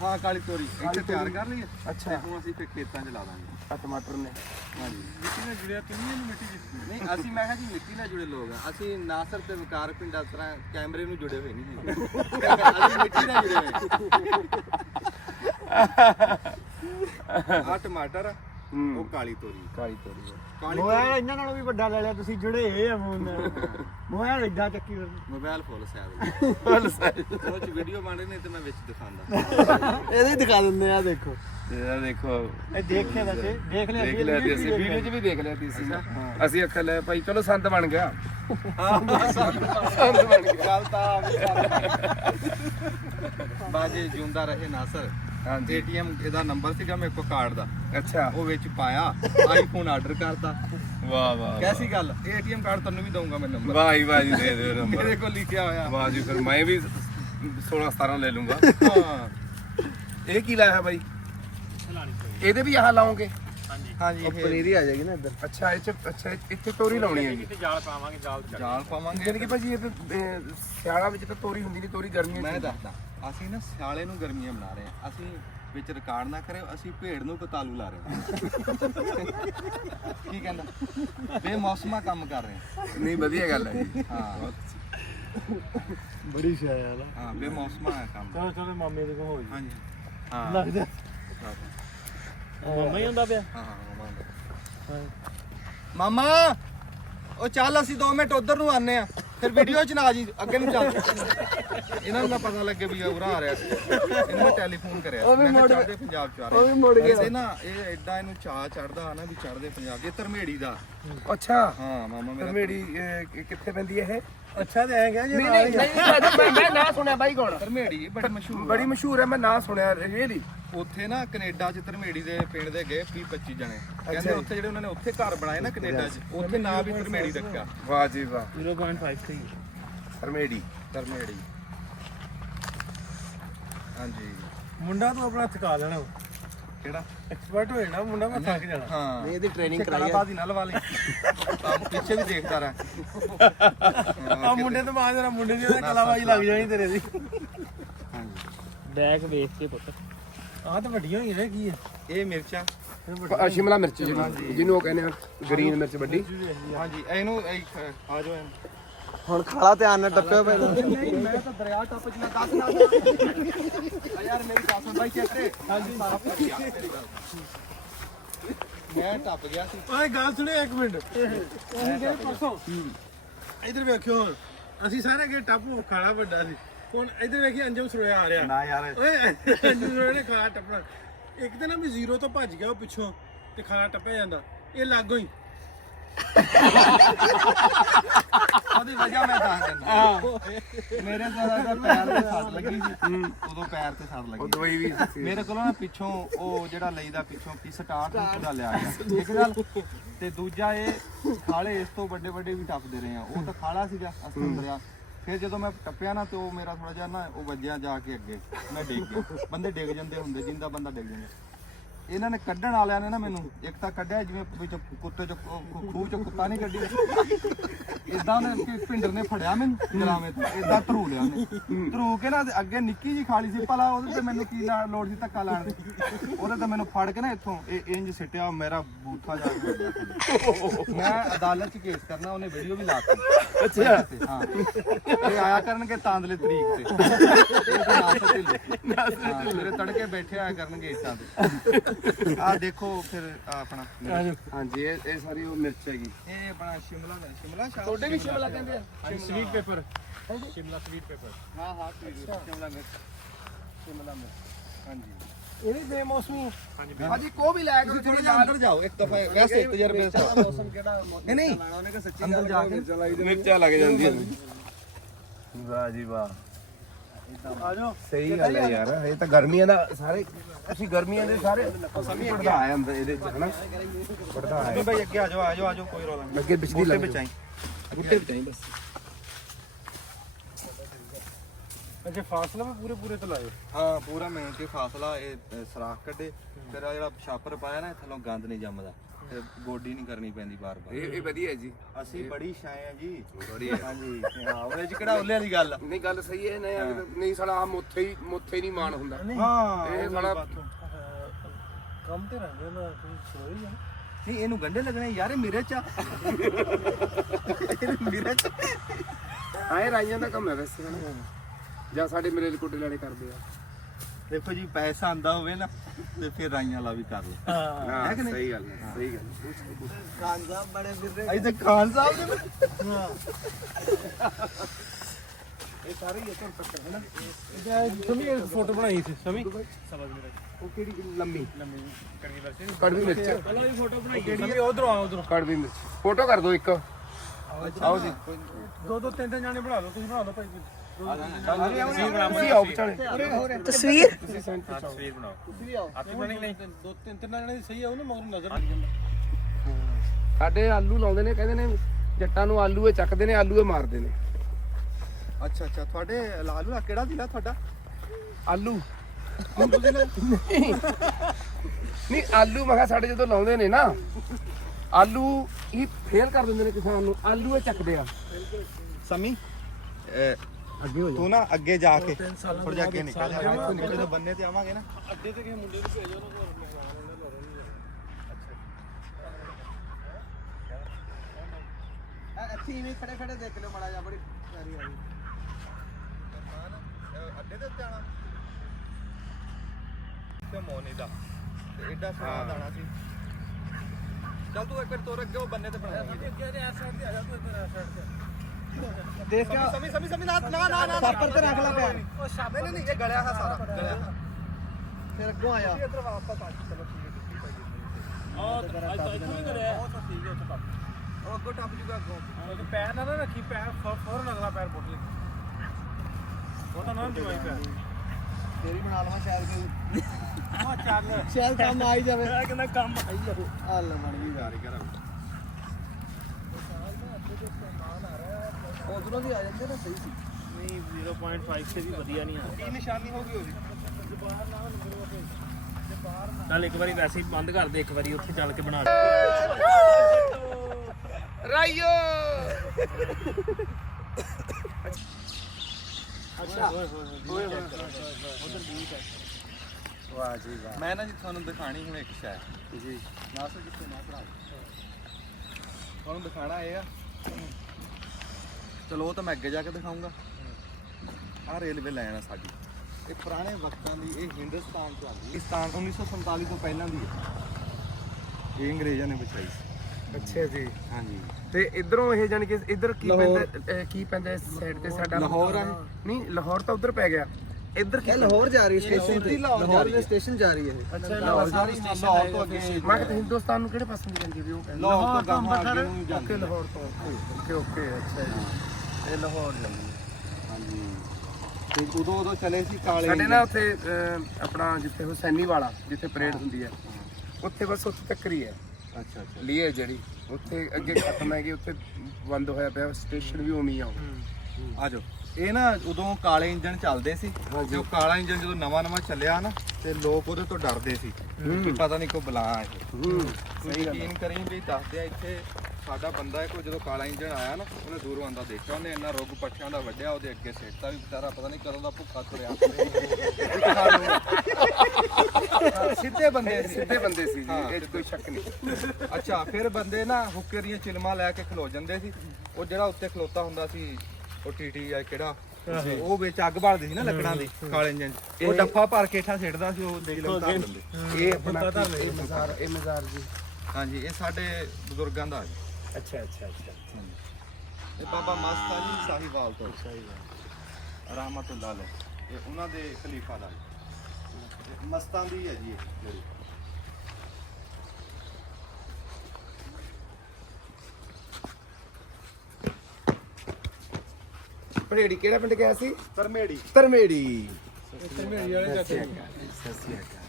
ਹਾਂ ਕਾਲੀ ਤੋਰੀ ਇੱਥੇ ਤਿਆਰ ਕਰ ਲਈ ਅੱਛਾ। ਤੇ ਹੁਣ ਅਸੀਂ ਫਿਰ ਖੇਤਾਂ 'ਚ ਲਾ ਦਾਂਗੇ ਆ ਟਮਾਟਰ ਨੇ ਹਾਂਜੀ ਮਿੱਟੀ ਨਾਲ ਜੁੜਿਆ ਤੁਸੀਂ ਇਹਨੂੰ ਮਿੱਟੀ ਨਹੀਂ ਅਸੀਂ ਮੈਂ ਕਿਹਾ ਜੀ ਮਿੱਟੀ ਨਾਲ ਜੁੜੇ ਲੋਕ ਆ ਅਸੀਂ ਨਾਸਰ ਤੇ ਵਿਕਾਰ ਪਿੰਡਾਂ ਤਰ੍ਹਾਂ ਕੈਮਰੇ ਨੂੰ ਜੁੜੇ ਹੋਏ ਨਹੀਂ ਅਸੀਂ ਮਿੱਟੀ ਨਾਲ ਜੁੜੇ ਹੋਏ ਆ ਟਮਾਟਰ ਆ, ਉਹ ਕਾਲੀ ਤੋਰੀ ਕਾਲੀ ਤੋਰੀ ਕਾਲੀ ਮੋਬਾਈਲ ਇਹਨਾਂ ਨਾਲੋਂ ਵੀ ਵੱਡਾ ਲੈ ਲਿਆ ਤੁਸੀਂ ਜੁੜੇ ਇਹ ਆ ਫੋਨ ਨਾਲ ਮੋਬਾਈਲ ਏਦਾਂ ਚੱਕੀ ਫਿਰਦੇ ਮੋਬਾਈਲ ਫੁੱਲ ਸਾਈਜ਼ ਉਹ ਚ ਵੀਡੀਓ ਬਣ ਰਹੀ ਨੇ ਤੇ ਮੈਂ ਵਿੱਚ ਦਿਖਾਉਂਦਾ ਇਹਦੇ ਹੀ ਦਿਖਾ ਦਿੰਦੇ ਆ ਦੇਖੋ ਇਹ ਦੇਖੋ ਇਹ ਦੇਖਿਆ ਵੈਸੇ ਦੇਖ ਲਿਆ ਦੇਖ ਲਿਆ ਸੀ ਵੀਡੀਓ 'ਚ ਵੀ ਦੇਖ ਲਿਆ ਸੀ ਅਸੀਂ ਅੱਖਾਂ ਲੈ ਭਾਈ ਚਲੋ ਸੰਤ ਬਣ ਗਿਆ ਸੰਤ ਬਣ ਗਿਆ ਗੱਲ ਤਾਂ ਆ ਗਈ ਬਾਜੇ ਜਿਉਂਦਾ ਰਹੇ ਨਾਸਰ ਹਾਂਜੀ ਏਟੀਐਮ ਇਹਦਾ ਨੰਬਰ ਸੀਗਾ ਮੇਰੇ ਕੋਲ ਕਾਰਡ ਦਾ ਅੱਛਾ ਉਹ ਵਿੱਚ ਪਾਇਆ ਆਈਫੋਨ ਆਰਡਰ ਕਰਤਾ ਵਾਹ ਵਾਹ ਕੈਸੀ ਗੱਲ ਏਟੀਐਮ ਕਾਰਡ ਤੁਹਾਨੂੰ ਵੀ ਦਊਂਗਾ ਮੈਂ ਨੰਬਰ ਵਾਹ ਜੀ ਦੇ ਦਿਓ ਨੰਬਰ ਮੇਰੇ ਕੋਲ ਲਿਖਿਆ ਹੋਇਆ ਵਾਹ ਜੀ ਫਿਰ ਮੈਂ ਵੀ 16 17 ਲੈ ਲੂੰਗਾ ਹਾਂ ਇਹ ਕੀ ਲਾਇਆ ਬਾਈ ਇਹਦੇ ਵੀ ਆਹ ਲਾਉਂਗੇ ਹਾਂਜੀ ਇਹ ਪਨੀਰੀ ਆ ਜਾਏਗੀ ਨਾ ਇੱਧਰ ਅੱਛਾ ਅੱਛਾ ਇੱਥੇ ਤੋਰੀ ਲਾਉਣੀ ਹੈ ਜੀ ਜਾਲ ਪਾਵਾਂਗੇ ਜਾਲ ਜਾਲ ਪਾਵਾਂਗੇ ਯਾਨੀ ਕਿ ਭਾਜੀ ਇਹ ਸਿਆਲਾਂ ਵਿੱਚ ਤਾਂ ਤੋਰੀ ਹੁੰਦੀ ਨਹੀਂ ਤੋਰੀ ਗਰਮੀਆਂ ਮੈਂ 'ਚ ਦੱਸਦਾ ਅਸੀਂ ਨਾ ਸਿਆਲੇ ਨੂੰ ਗਰਮੀਆਂ ਬਣਾ ਰਹੇ ਹਾਂ ਅਸੀਂ ਵਿੱਚ ਰਿਕਾਰਡ ਨਾ ਕਰਿਓ ਅਸੀਂ ਭੇਡ ਨੂੰ ਕਤਾਲੂ ਲਾ ਰਹੇ ਹਾਂ ਕੀ ਕਹਿੰਦਾ ਬੇਮੌਸਮਾ ਕੰਮ ਕਰ ਰਹੇ ਹਾਂ ਨਹੀਂ ਵਧੀਆ ਗੱਲ ਹੈ ਜੀ ਹਾਂ ਬੜੀ ਸ਼ਾਇ ਆ ਹਾਂ ਬੇਮੌਸਮਾ ਹੈ ਕੰਮ ਚਲੋ ਚਲੋ ਮਾਮੇ ਦੇ ਕੋਲ ਹੋ ਜੀ ਹਾਂਜੀ ਹਾਂ ਲੱਗ ਜਾ ਮਾਮਾ ਹੀ ਹੁੰਦਾ ਪਿਆ ਹਾਂ ਮਾਮਾ ਉਹ ਚੱਲ ਅਸੀਂ 2 ਮਿੰਟ ਉਧਰ ਨੂੰ ਆਨੇ ਆ ਫਿਰ ਵੀਡੀਓ ਚ ਨਾ ਜੀ ਅੱਗੇ ਨੂੰ ਚੱਲ ਇਹਨਾਂ ਨੂੰ ਨਾ ਪਤਾ ਲੱਗੇ ਵੀ ਉਰਾ ਆ ਰਿਹਾ ਸੀ ਇਹਨੂੰ ਮੈਂ ਟੈਲੀਫੋਨ ਕਰਿਆ ਮੈਂ ਕਿਹਾ ਚੜ੍ਹਦੇ ਪੰਜਾਬ ਚ ਆ ਰਿਹਾ ਉਹ ਵੀ ਮੁੜ ਗਿਆ ਨਾ ਇਹ ਐਡਾ ਇਹਨੂੰ ਚਾਹ ਚੜਦਾ ਨਾ ਵੀ ਚੜ੍ਹਦੇ ਪੰਜਾਬ ਇਹ ਧਰਮੇੜੀ ਦਾ ਅੱਛਾ ਹਾਂ ਮਾਮਾ ਮੇਰਾ ਮੇਰੀ ਕਿੱਥੇ ਪੈਂਦੀ ਹੈ ਇਹ ਅੱਛਾ ਤੇ ਐ ਕਹਿ ਜੇ ਨਹੀਂ ਮੈਂ ਨਾ ਸੁਣਿਆ ਬਾਈ ਕੌਣ ਧਰਮੇੜੀ ਬੜੀ ਮਸ਼ਹੂਰ ਬੜੀ ਮਸ਼ਹੂਰ ਹੈ ਮੈਂ ਨਾ ਸੁਣਿਆ ਰੀਅਲੀ ਉੱਥੇ ਨਾ ਕੈਨੇਡਾ ਚ ਧਰਮੇੜੀ ਦੇ ਪਿੰਡ ਦੇ ਗਏ 20-25 ਜਣੇ ਕਹਿੰਦੇ ਉੱਥੇ ਜਿਹੜੇ ਉਹਨਾਂ ਨੇ ਉੱਥੇ ਘਰ ਬਣਾਏ ਨਾ ਕੈਨੇਡਾ ਚ ਉੱਥੇ ਨਾਂ ਵੀ ਧਰਮੇੜੀ ਰੱਖਿਆ ਵਾਹ ਜੀ ਵਾਹ 0.53 ਧਰਮੇੜੀ ਧਰਮੇੜੀ ਹਾਂਜੀ ਮੁੰਡਾ ਤੂੰ ਆਪਣਾ ਥਕਾ ਲੈਣਾ ਕਿਹੜਾ ਐਕਸਪਰਟ ਹੋ ਜਾਣਾ ਮੁੰਡਾ ਮੈਂ ਥੱਕ ਜਾਣਾ ਹਾਂ ਇਹਦੀ ਟ੍ਰੇਨਿੰਗ ਕਰਾਈ ਆ ਕਲਾਬਾਜ਼ੀ ਨਾਲ ਵਾਲੀ ਤਾਂ ਪਿੱਛੇ ਵੀ ਦੇਖਦਾ ਰਹਾ ਆ ਮੁੰਡੇ ਤੋਂ ਬਾਅਦ ਜਰਾ ਮੁੰਡੇ ਦੀ ਉਹਦੇ ਕਲਾਬਾਜੀ ਲੱਗ ਜਾਣੀ ਤੇਰੇ ਦੀ ਬੈਗ ਵੇਖ ਕੇ ਪੁੱਤ ਆਹ ਤਾਂ ਵੱਡੀਆਂ ਹੋਈਆਂ ਨੇ ਕੀ ਹੈ ਇਹ ਮਿਰਚਾਂ ਸ਼ਿਮਲਾ ਮਿਰਚ ਜਿਹਨੂੰ ਉਹ ਕਹਿੰਦੇ ਆ ਗ੍ਰੀਨ ਮਿਰਚ ਵੱਡੀ ਹਾਂਜੀ ਇਹਨੂੰ ਆ ਜਾਓ ਹੁਣ ਖਾਲਾ ਧਿਆਨ ਨਾਲ ਟੱਪਿਓ ਪਹਿਲਾਂ ਨਹੀਂ ਮੈਂ ਤਾਂ ਦਰਿਆ ਟੱਪ ਜਨਾ 10 ਨਾਲ ਯਾਰ ਮੇਰੀ ਗੱਲ ਸੁਣ ਬਾਈ ਚੇਤੇ ਹਾਂਜੀ ਮੈਂ ਟੱਪ ਗਿਆ ਸੀ ਓਏ ਗੱਲ ਸੁਣਿਓ ਇੱਕ ਮਿੰਟ ਅਸੀਂ ਗਏ ਪਰਸੋਂ ਇਧਰ ਵੇਖਿਓ ਹੁਣ ਅਸੀਂ ਸਾਰੇ ਗਏ ਟੱਪ ਖਾਲਾ ਵੱਡਾ ਸੀ ਹੁਣ ਇਧਰ ਵੇਖੀ ਅੰਜਮ ਸਰੋਇਆ ਆ ਰਿਹਾ ਨਾ ਯਾਰ ਓਏ ਅੰਜਮ ਸਰੋਇਆ ਨੇ ਖਾਲਾ ਟੱਪਣਾ ਇੱਕ ਤਾਂ ਨਾ ਵੀ ਜ਼ੀਰੋ ਤੋਂ ਭੱਜ ਗਿਆ ਉਹ ਪਿੱਛੋਂ ਤੇ ਖਾਲਾ ਟੱਪਿਆ ਜਾਂਦਾ ਇਹ ਲਾਗੋ ਹੀ ਉਹਦੀ ਵਜ੍ਹਾ ਮੈਂ ਦੱਸ ਦਿੰਦਾ ਮੇਰੇ ਤਾਂ ਪੈਰ ਤੇ ਸੱਟ ਲੱਗੀ ਸੀ ਉਦੋਂ ਪੈਰ ਤੇ ਸੱਟ ਉਹ ਲੱਗੀ ਦਵਾਈ ਵੀ ਮੇਰੇ ਕੋਲੋਂ ਨਾ ਪਿੱਛੋਂ ਉਹ ਜਿਹੜਾ ਲਈਦਾ ਪਿੱਛੋਂ ਕੀ ਸਟਾਰਟ ਦਾ ਲਿਆ ਗਿਆ ਇੱਕ ਗੱਲ ਤੇ ਦੂਜਾ ਇਹ ਖਾਲੇ ਇਸ ਤੋਂ ਵੱਡੇ ਵੱਡੇ ਵੀ ਟੱਪਦੇ ਰਹੇ ਆ ਉਹ ਤਾਂ ਖਾਲਾ ਸੀਗਾ ਅਸਤੰਦਰਿਆ ਫਿਰ ਜਦੋਂ ਮੈਂ ਟੱਪਿਆ ਨਾ ਤੇ ਉਹ ਮੇਰਾ ਥੋੜਾ ਜਿਹਾ ਨਾ ਉਹ ਵੱਜਿਆ ਜਾ ਕੇ ਅੱਗੇ ਮੈਂ ਡਿੱਗ ਗਿਆ ਬੰਦੇ ਡਿੱਗ ਜਾਂਦੇ ਹੁੰਦੇ ਜਿੰਦਾ ਬੰਦਾ ਡਿੱਗ ਜਾਂਦਾ ਇਹਨਾਂ ਨੇ ਕੱਢਣ ਵਾਲਿਆਂ ਨੇ ਨਾ ਮੈਨੂੰ ਇੱਕ ਤਾਂ ਕੱਢਿਆ ਜਿਵੇਂ ਵਿੱਚ ਕੁੱਤੇ ਚ ਖੂਹ ਚ ਕੁੱਤਾ ਨਹੀਂ ਕੱਢੀ ਇਦਾਂ ਨੇ ਭਿੰਡਰ ਨੇ ਫੜਿਆ ਮੈਨੂੰ ਜਲਾਵੇਂ ਤੋਂ ਇਦਾਂ ਧਰੂ ਲਿਆ ਉਹਨੇ ਧਰੂ ਕੇ ਨਾ ਅੱਗੇ ਨਿੱਕੀ ਜੀ ਖਾਲੀ ਸੀ ਭਲਾ ਉਹਦੇ ਤੇ ਮੈਨੂੰ ਕੀ ਲੋੜ ਸੀ ਧੱਕਾ ਲਾਣ ਦੀ ਉਹਦੇ ਤੇ ਮੈਨੂੰ ਫੜ ਕੇ ਨਾ ਇੱਥੋਂ ਇਹ ਇੰਜ ਸਿੱਟਿਆ ਮੇਰਾ ਬੂਥਾ ਜਾ ਕੇ ਵੱਜਿਆ ਥੱਲੇ। ਮੈਂ ਅਦਾਲਤ 'ਚ ਕੇਸ ਕਰਨਾ ਉਹਨੇ ਵੀਡੀਓ ਵੀ ਲਾਤੀ ਅੱਛਾ ਹਾਂ ਇਹ ਆਇਆ ਕਰਨਗੇ ਤਾਂਦਲੇ ਤਰੀਕ ਤੇ ਇਹ ਤਾਂ ਨਾਸ ਤੇ ਤੜਕੇ ਬੈਠੇ ਆਇਆ ਕਰਨਗੇ ਇੱਟਾਂ ਤੇ ਆ ਦੇਖੋ ਫਿਰ ਆਪਣਾ ਹਾਂਜੀ ਇਹ ਸਾਰੀ ਉਹ ਮਿਰਚ ਹੈਗੀ ਇਹ ਆਪਣਾ ਸ਼ਿਮਲਾ ਤੁਹਾਡੇ ਵੀ ਸ਼ਿਮਲਾ ਕਹਿੰਦੇ ਆ ਹਾਂਜੀ sweet paper Shimla sweet paper ਹਾਂ ਸ਼ਿਮਲਾ ਮਿਰਚ ਹਾਂਜੀ ਇਹ ਵੀ ਬੇਮੌਸਮੀ ਹਾਂਜੀ ਕੋ ਵੀ ਲੈ ਕੇ ਥੋੜਾ ਜਿਹਾ ਅੰਦਰ ਜਾਓ ਇੱਕ ਦਫਾ ਵੈਸੇ ਤਜਰਬੇ ਨਾਲ ਮੌਸਮ ਕਿਹੜਾ ਨਹੀਂ ਨਹੀਂ ਲਾਣਾ ਉਹਨੇ ਕਿ ਸੱਚੀ ਅੰਦਰ ਜਾ ਕੇ ਮਿਰਚਾਂ ਲੱਗ ਜਾਂਦੀਆਂ ਵਾਹ ਜੀ ਵਾਹ ਆ ਜਾਓ ਸਹੀ ਗੱਲ ਹੈ ਯਾਰ ਇਹ ਤਾਂ ਗਰਮੀਆਂ ਦਾ ਸਾਰੇ ਅਸੀਂ ਗਰਮੀਆਂ ਦੇ ਸਾਰੇ ਪੜਦਾ ਆਇਆ ਅੰਦਰ ਇਹਦੇ ਚ ਹਨਾ ਪੜਦਾ ਆਇਆ ਭਾਈ ਅੱਗੇ ਆ ਜਾਓ ਕੋਈ ਰੌਲਾ ਨਹੀਂ ਅੱਗੇ ਬਿਜਲੀ ਬੂਟੇ ਲੱਗ ਵਿੱਚ ਆਈ ਬੁੱਟੇ ਬਚਾਈ ਬਸ ਅੱਛਾ ਫਾਸਲਾ ਵੀ ਪੂਰੇ ਤੇ ਲਾਇਓ ਹਾਂ ਪੂਰਾ ਮੇਨ ਤੇ ਫਾਸਲਾ ਇਹ ਸਰਾਖ ਕੱਢੇ ਫਿਰ ਆ ਜਿਹੜਾ ਛਾਪਰ ਪਾਇਆ ਨਾ ਥੱਲੋਂ ਗੰਦ ਨਹੀਂ ਜੰਮਦਾ ਤੇ ਗੋਡੀ ਨਹੀਂ ਕਰਨੀ ਪੈਂਦੀ ਬਾਰ-ਬਾਰ ਇਹ ਵਧੀਆ ਹੈ ਜੀ ਅਸੀਂ ਬੜੀ ਛਾਏ ਆ ਜੀ ਬੜੀ ਹਾਂਜੀ ਹਾਂ ਉਹਦੇ ਚ ਕਿਹੜਾ ਉੱਲੇ ਵਾਲੀ ਗੱਲ ਆ। ਨਹੀਂ ਗੱਲ ਸਹੀ ਹੈ ਨਹੀਂ ਸਾਲਾ ਆਮ ਉੱਥੇ ਹੀ ਨਹੀਂ ਮਾਣ ਹੁੰਦਾ ਹਾਂ ਇਹ ਸਾਲਾ ਕੰਮ ਤੇ ਰਹਿੰਦੇ ਨਾ ਤੁਸੀਂ ਸੋਈ ਆ ਨਹੀਂ ਇਹਨੂੰ ਗੰਢੇ ਲੱਗਣੇ ਯਾਰ ਇਹ ਮੇਰੇ ਚ ਆ। ਇਹ ਮੇਰੇ ਚ ਆਏ ਰਾਈਆਂ ਦਾ ਕੰਮ ਹੈ ਵੈਸੇ ਹਨਾ ਜਾਂ ਸਾਡੇ ਮੇਰੇ ਕੋਟੇ ਵਾਲੇ ਕਰਦੇ ਆ ਦੇਖੋ ਜੀ ਪੈਸਾ ਆਂਦਾ ਹੋਵੇ ਨਾ ਤੇ ਫਿਰ ਰਾਈਆਂ ਵਾਲਾ ਵੀ ਕਰ ਲਓ ਹਾਂ ਸਹੀ ਗੱਲ ਹੈ ਸਹੀ ਗੱਲ ਖਾਨ ਸਾਹਿਬ ਬੜੇ ਫਿਰਦੇ ਅਸੀਂ ਤੇ ਖਾਨ ਸਾਹਿਬ ਦੇ ਇਹ ਸਾਰੇ ਹੀ ਇੱਕ ਪੱਕਰ ਹੈ ਨਾ ਸਮੀ ਇੱਕ ਫੋਟੋ ਬਣਾਈ ਸੀ ਸਮੀ ਉਹ ਕਿਹੜੀ ਲੰਮੀ ਕੜਵੀ ਵਰਸੇ ਕੜਵੀ ਮਿਰਚ ਪਹਿਲਾਂ ਵੀ ਫੋਟੋ ਬਣਾਈ ਸਮੀ ਉਧਰੋਂ ਆ ਉਧਰੋਂ ਕੜਵੀ ਮਿਰਚ ਫੋਟੋ ਕਰ ਦਿਓ ਇੱਕ ਆਓ ਜੀ ਦੋ ਤਿੰਨ ਜਾਣੇ ਬਣਾ ਲਓ ਤੁਸੀਂ ਬਣਾ ਲਓ ਭਾਈ ਤੁਸੀਂ ਆਓ ਵਿਚਾਲੇ ਤਸਵੀਰ ਤਸਵੀਰ ਬਣਾਓ ਤੁਸੀਂ ਆਓ ਆਪੇ ਬਣਾਈ ਨਹੀਂ ਦੋ ਤਿੰਨ ਜਾਣੇ ਦੀ ਸਹੀ ਆ ਉਹਨੂੰ ਮਗਰ ਨਜ਼ਰ ਸਾਡੇ ਆਲੂ ਲਾਉਂਦੇ ਨੇ ਕਹਿੰਦੇ ਨੇ ਜੱਟਾਂ ਨੂੰ ਆਲੂ ਇਹ ਚੱਕਦੇ ਨੇ ਆਲੂ ਇਹ ਮਾਰਦੇ ਨੇ ਅੱਛਾ ਤੁਹਾਡੇ ਲਾਲੂ ਦਾ ਕਿਹੜਾ ਜ਼ਿਲ੍ਹਾ ਤੁਹਾਡਾ ਆਲੂ ਨਹੀਂ ਆਲੂ ਮੈਂ ਕਿਹਾ ਸਾਡੇ ਜਦੋਂ ਲਾਉਂਦੇ ਨੇ ਨਾ ਆਲੂ ਹੀ ਫੇਲ ਕਰ ਦਿੰਦੇ ਨੇ ਕਿਸਾਨ ਨੂੰ ਆਲੂ ਇਹ ਚੱਕਦੇ ਆ ਸਮੀ ਅੱਗੇ ਹੋ ਤੂੰ ਨਾ ਅੱਗੇ ਜਾ ਕੇ ਥੋੜਾ ਜਿਹਾ ਅੱਗੇ ਨਿਕਲ ਜਾ ਇੱਥੋਂ ਨਿਕਲ ਜਦੋਂ ਬੰਨੇ ਤੇ ਆਵਾਂਗੇ ਨਾ ਅੱਡੇ ਤੇ ਕਿਸੇ ਮੁੰਡੇ ਨੂੰ ਭੇਜੋ ਉਹਨਾਂ ਕੋਲ ਇੱਥੇ ਇਵੇਂ ਖੜੇ ਦੇਖ ਲਿਓ ਮੜਾ ਜਾ ਬੜੀ ਪਿਆਰੀ ਆ ਅੱਡੇ ਦੇ ਉੱਤੇ ਆਣਾ ਤੇ ਮੋਨੀ ਦਾ ਤੇ ਐਡਾ ਸੋਹਣਾ ਦਾਣਾ ਸੀ ਚੱਲ ਤੂੰ ਇੱਕ ਵਾਰ ਤੋਰ ਅੱਗੇ ਉਹ ਬੰਨੇ ਤੇ ਬਣਾ ਅੱਗੇ ਦੇ ਆ ਸਾਈਡ ਤੇ ਆ ਜਾ ਤੂੰ ਇੱਧਰ ਆ ਸਾਈਡ ਤੇ ਦੇਖ ਕੇ ਸਮੀ ਨਾ ਸਾਪਰ ਤੇ ਰੱਖ ਲਾ ਪਿਆ ਉਹ ਸ਼ਾਬੇ ਨਹੀਂ ਇਹ ਗਲਿਆ ਹੈ ਸਾਰਾ ਗਲਿਆ ਹੈ ਫਿਰ ਅੱਗੋਂ ਆਇਆ ਇੱਧਰ ਵਾਪਸ ਆ ਚਲੋ ਠੀਕ ਹੈ ਉਹ ਇੱਥੋਂ ਵੀ ਕਰਿਆ ਉਹ ਤਾਂ ਠੀਕ ਹੈ ਉੱਥੇ ਤੱਕ ਉਹ ਅੱਗੋਂ ਟੱਪ ਜੂਗਾ ਅੱਗੋਂ ਪੈਰ ਨਾ ਰੱਖੀ ਪੈਰ ਫੌਰਨ ਅਗਲਾ ਪੈਰ ਪੁੱਟ ਲਈ ਉਹ ਤਾਂ ਨਾ ਜਮਾਈ ਪੈਰ ਤੇਰੀ ਬਣਾ ਲਵਾਂ ਸ਼ਾਇਦ ਕਿ ਉਹ ਚੱਲ ਸ਼ਾਇਦ ਕੰਮ ਆ ਹੀ ਜਾਵੇ ਮੈਂ ਕਹਿੰਦਾ ਕੰਮ ਆਈ ਜਾਓ ਹੱਲ ਬਣ ਗਈ ਯਾਰ ਕਰਾਂ ਉਧਰੋਂ ਵੀ ਆ ਜਾਂਦੇ ਨਾ ਸਹੀ ਸੀ ਨਹੀਂ 0.5 ਸੇ ਵੀ ਵਧੀਆ ਨਹੀਂ ਆ ਕੀ ਨਿਸ਼ਾਨੀ ਹੋ ਗਈ ਉਹਦੀ ਚੱਲ ਇੱਕ ਵਾਰੀ ਵੈਸੇ ਹੀ ਬੰਦ ਕਰ ਦੇ ਇੱਕ ਵਾਰੀ ਉੱਥੇ ਚੱਲ ਕੇ ਬਣਾ ਰਾਈਓ ਅੱਛਾ ਵਾਹ ਜੀ ਵਾਹ ਮੈਂ ਨਾ ਜੀ ਤੁਹਾਨੂੰ ਦਿਖਾਣੀ ਹੁਣ ਇੱਕ ਸ਼ੈ ਜੀ ਨਾਸਰ ਕਿੱਥੇ ਨਾਸਰ ਤੁਹਾਨੂੰ ਦਿਖਾਣਾ ਇਹ ਆ ਚਲੋ ਉਹ ਤਾਂ ਮੈਂ ਅੱਗੇ ਜਾ ਕੇ ਦਿਖਾਉਂਗਾ ਆਹ ਰੇਲਵੇ ਲਾਈਨ ਆ ਸਾਡੀ ਇਹ ਪੁਰਾਣੇ ਵਕਤਾਂ ਦੀ ਇਹ ਹਿੰਦੁਸਤਾਨ ਤੋਂ ਆਉਂਦੀ ਹਿੰਦੁਸਤਾਨ 1947 ਤੋਂ ਪਹਿਲਾਂ ਦੀ ਹੈ ਇਹ ਅੰਗਰੇਜ਼ਾਂ ਨੇ ਬਚਾਈ ਸੀ ਅੱਛਾ ਜੀ ਹਾਂਜੀ ਤੇ ਇਧਰੋਂ ਇਹ ਜਾਨੀ ਕਿ ਇਧਰ ਕੀ ਪੈਂਦਾ ਕੀ ਪੈਂਦਾ ਇਸ ਸਾਈਡ ਤੇ ਸਾਡਾ ਲਾਹੌਰ ਆ ਨਹੀਂ ਲਾਹੌਰ ਤਾਂ ਉਧਰ ਪੈ ਗਿਆ ਇੱਧਰ ਕੀ ਲਾਹੌਰ ਜਾ ਰਹੀ ਸਟੇਸ਼ਨ ਤੇ ਲਾਹੌਰ ਜਾ ਲਾਹੌਰ ਰਹੀ ਦੇ ਹੈ। ਸਟੇਸ਼ਨ ਜਾ ਰਹੀ ਹੈ ਅੱਛਾ ਲਾਹੌਰ ਜਾ ਰਹੀ ਲਾਹੌਰ ਤੋਂ ਅੱਗੇ ਮੈਂ ਕਿਹਾ ਹਿੰਦੁਸਤਾਨ ਨੂੰ ਕਿਹੜੇ ਪਾਸੇ ਨੂੰ ਜਾਂਦੀ ਵੀ ਉਹ ਕਹਿੰਦਾ ਲਾਹੌਰ ਤੋਂ ਗਾਹਾਂ ਅੱਗੇ ਨੂੰ ਜਾਂਦੀ ਓਕੇ ਹੈ। ਲਾਹੌਰ ਤੋਂ ਓਕੇ ਅੱਛਾ ਜੀ ਇਹ ਲਾਹੌਰ ਜਾਂਦੀ ਹੈ ਹਾਂਜੀ ਤੇ ਉਦੋਂ ਚਲੇ ਸੀ ਕਾਲੇ ਸਾਡੇ ਨਾ ਉੱਥੇ ਆਪਣਾ ਜਿੱਥੇ ਹੁਸੈਨੀ ਵਾਲਾ ਜਿੱਥੇ ਪਰੇਡ ਹੁੰਦੀ ਹੈ ਉੱਥੇ ਬਸ ਉੱਥੇ ਤੱਕ ਹੀ ਹੈ ਅੱਛਾ ਲੀਏ ਜਿਹੜੀ ਉੱਥੇ ਅੱਗੇ ਖਤਮ ਹੈਗੀ ਉੱਥੇ ਬੰਦ ਹੋਇਆ ਪਿਆ ਸਟੇਸ਼ਨ ਵੀ ਉਮੀ ਆ ਉਹ। ਆ ਜਾਓ ਇਹ ਨਾ ਉਦੋਂ ਕਾਲੇ ਇੰਜਣ ਚੱਲਦੇ ਸੀ ਜੋ ਕਾਲਾ ਇੰਜਣ ਜਦੋਂ ਨਵਾਂ ਚੱਲਿਆ ਨਾ ਤੇ ਲੋਕ ਉਹਦੇ ਤੋਂ ਡਰਦੇ ਸੀ ਕਿ ਪਤਾ ਨਹੀਂ ਕੋ ਬਲਾ ਇਹ ਸਹੀ ਯਕੀਨ ਕਰੀ ਵੀ ਦੱਸਦੇ ਆ ਇੱਥੇ ਸਾਡਾ ਬੰਦਾ ਹੈ ਕੋਈ ਜਦੋਂ ਕਾਲਾ ਇੰਜਣ ਆਇਆ ਨਾ ਉਹਨੇ ਦੂਰੋਂ ਆਂਦਾ ਦੇਖਿਆ ਉਹਨੇ ਇੰਨਾ ਰੁੱਗ ਪੱਠਿਆਂ ਦਾ ਵੱਢਿਆ ਉਹਦੇ ਅੱਗੇ ਸਿੱਟਦਾ ਵੀ ਵਿਚਾਰਾ ਪਤਾ ਨਹੀਂ ਕਦੋਂ ਦਾ ਭੁੱਖਾ ਤੁਰਿਆ ਸਿੱਧੇ ਬੰਦੇ ਸੀ ਜੀ ਇਹ 'ਚ ਕੋਈ ਸ਼ੱਕ ਨਹੀਂ ਅੱਛਾ ਫਿਰ ਬੰਦੇ ਨਾ ਹੁੱਕੇ ਦੀਆਂ ਚਿਲਮਾਂ ਲੈ ਕੇ ਖਲੋ ਜਾਂਦੇ ਸੀ ਉਹ ਜਿਹੜਾ ਉੱਤੇ ਖਲੋਤਾ ਹੁੰਦਾ ਸੀ ਉਹ ਟੀਟੀ ਆ ਕਿਹੜਾ ਉਹ ਵਿੱਚ ਅੱਗ ਬਾਲਦੀ ਸੀ ਨਾ ਲੱਕੜਾਂ ਦੀ ਕਾਲੇ ਇੰਜਣ ਉਹ ਡੱਫਾ ਭਰ ਕੇ ਠਾ ਸਿੱਟਦਾ ਸੀ ਉਹ ਦੇਖ ਲਓ ਧਰ ਦਿੰਦੇ ਇਹ ਆਪਣਾ ਇਹ ਮਜ਼ਾਰ ਜੀ ਹਾਂਜੀ ਇਹ ਸਾਡੇ ਬਜ਼ੁਰਗਾਂ ਦਾ ਜੀ ਅੱਛਾ ਇਹ ਬਾਬਾ ਮਸਤਾ ਜੀ ਸਾਹੀਵਾਲ ਤੋਂ ਸਾਹੀਵਾਲ ਰਹਿਮਤੁल्लाह ਅਲੈਹ ਇਹ ਉਹਨਾਂ ਦੇ ਖਲੀਫਾ ਦਾ ਮਸਤਾਂ ਦੀ ਹੈ ਜੀ ਇਹ ਮੇਰੀ। ਭੜੇੜੀ ਕਿਹੜਾ ਪਿੰਡ ਗਿਆ ਸੀ? ਧਰਮੇੜੀ। ਧਰਮੇੜੀ। ਧਰਮੇੜੀ ਵਾਲੇ ਚਾਚੇ ਸਤਿ ਸ਼੍ਰੀ ਅਕਾਲ।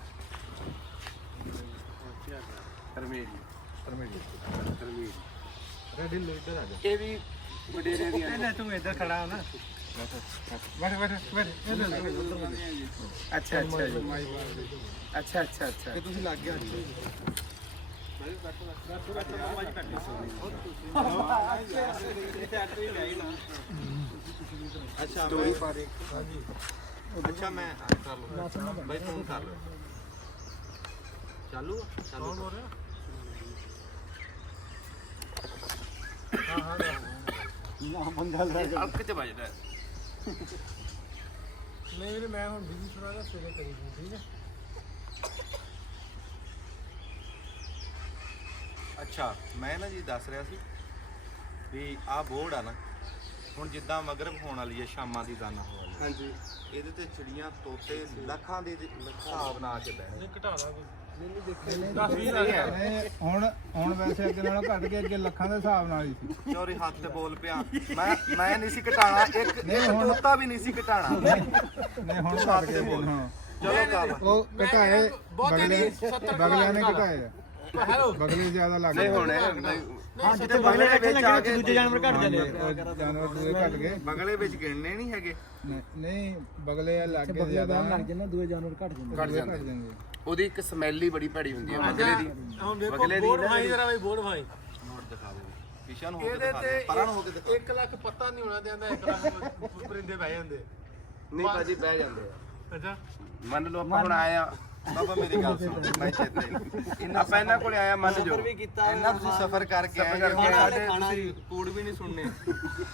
ਧਰਮੇੜੀ। ਰੈਡੀ ਲੀਡਰ ਆ ਜਾ ਇਹ ਵੀ ਵਡੇਰੇ ਦੀਆਂ ਇਹਨੇ ਤੂੰ ਇੱਧਰ ਖੜਾ ਹੋ ਨਾ ਬੈਠ ਅੱਛਾ ਅੱਛਾ ਜੀ ਅੱਛਾ ਅੱਛਾ ਅੱਛਾ ਕਿ ਤੁਸੀਂ ਲੱਗ ਗਿਆ ਅੱਛਾ ਅੱਛਾ ਮੈਂ ਕਰ ਲਵਾਂ ਬਾਈ ਫੋਨ ਕਰ ਲਓ ਚਾਲੂ ਚਾਲੂ ਹੋ ਰਿਹਾ ਅੱਖ ਚ ਵੱਜਦਾ ਨਹੀਂ ਵੀਰੇ ਮੈਂ ਹੁਣ ਬਿਜ਼ੀ ਥੋੜਾ ਜਿਹਾ ਸਵੇਰੇ ਕਰੀ ਦੂੰ ਠੀਕ ਹੈ ਅੱਛਾ ਮੈਂ ਨਾ ਜੀ ਦੱਸ ਰਿਹਾ ਸੀ ਵੀ ਆਹ ਬੋਰਡ ਆ ਨਾ ਹੁਣ ਜਿੱਦਾਂ ਮਗਰਬ ਹੋਣ ਵਾਲੀ ਹੈ ਸ਼ਾਮਾਂ ਦੀ ਦਾਨਾ ਹੋ ਵਾਲੀ ਹਾਂਜੀ ਇਹਦੇ ਤੇ ਚਿੜੀਆਂ ਤੋਤੇ ਲੱਖਾਂ ਦੇ ਹਿਸਾਬ ਨਾਲ ਚ ਬਹਿ ਘਟਾ ਲਾ ਕੋਈ 10-20 ਲੱਗ ਗਿਆ ਹੁਣ ਵੈਸੇ ਅੱਗੇ ਨਾਲੋਂ ਘਟ ਕੇ ਅੱਗੇ ਲੱਖਾਂ ਦੇ ਹਿਸਾਬ ਨਾਲ ਹੀ ਸੀ ਚੋਰੀ ਹੱਥ ਤੇ ਬੋਲ ਪਿਆ ਮੈਂ ਨਹੀਂ ਸੀ ਘਟਾਣਾ ਇੱਕ ਤੋਤਾ ਵੀ ਨਹੀਂ ਸੀ ਘਟਾਣਾ ਨਹੀਂ ਹੁਣ ਘਟ ਕੇ ਹਾਂ ਚਲੋ ਕੰਮ ਉਹ ਘਟਾਏ ਬਗਲਿਆਂ ਨੇ ਘਟਾਏ ਆ। ਹੈਲੋ ਬਗਲੇ ਜ਼ਿਆਦਾ ਲੱਗ ਨਹੀਂ ਗਏ ਹੁਣ ਹਾਂ ਜਿੱਥੇ ਬਗਲੇ ਵਿੱਚ ਆ ਕੇ ਦੂਜੇ ਜਾਨਵਰ ਘਟ ਜਾਂਦੇ ਜਾਨਵਰ ਦੂਏ ਘਟ ਗਏ ਬਗਲੇ ਵਿੱਚ ਗਿਣਨੇ ਨਹੀਂ ਹੈਗੇ ਨਹੀਂ ਬਗਲੇ ਲੱਗ ਗਏ ਜ਼ਿਆਦਾ ਲੱਗ ਜਾਂਦੇ ਦੂਏ ਜਾਨਵਰ ਘਟ ਜਾਂਦੇ ਘਟ ਘਟ ਜਾਂਦੇ ਜਾਂਦੇ ਉਹਦੀ ਇੱਕ ਸਮੈਲ ਹੀ ਬੜੀ ਭੈੜੀ ਹੁੰਦੀ ਹੈ ਬਗਲੇ ਦੀ ਹੁਣ ਵੇਖੋ ਬਗਲੇ ਦੀ ਬੋਰਡ ਭਾਈ ਜਰਾ ਬਈ ਬੋਰਡ ਭਾਈ ਨੋਟ ਦਿਖਾ ਦੇ ਪਿਛਾ ਨੂੰ ਹੋ ਕੇ ਇਹਦੇ ਦਿਖਾ ਦੇ ਪਰਾਂ ਨੂੰ ਹੋ ਕੇ ਦਿਖਾ 1 ਲੱਖ ਪੱਤਾ ਨਹੀਂ ਹੋਣਾ ਦਿੰਦਾ 1 ਲੱਖ ਪਰਿੰਦੇ ਬਹਿ ਜਾਂਦੇ ਨਹੀਂ ਭਾਜੀ ਬਹਿ ਜਾਂਦੇ ਆ ਅੱਛਾ ਮੰਨ ਲਓ ਆਪਾਂ ਹੁਣ ਆਏ ਆ ਬਾਬਾ ਮੇਰੀ ਗੱਲ ਸੁਣ ਮੈਂ ਚੇਤੇ ਆਪਾਂ ਇਹਨਾਂ ਕੋਲੇ ਆਇਆ ਮੰਨ ਜੋ ਇੰਨਾ ਤੁਸੀਂ ਸਫ਼ਰ ਕਰਕੇ ਆਏ ਜੇ ਹੁਣ ਸਾਡੇ ਤੁਸੀਂ ਕੂੜ ਵੀ ਨਹੀਂ ਸੁਣਨੇ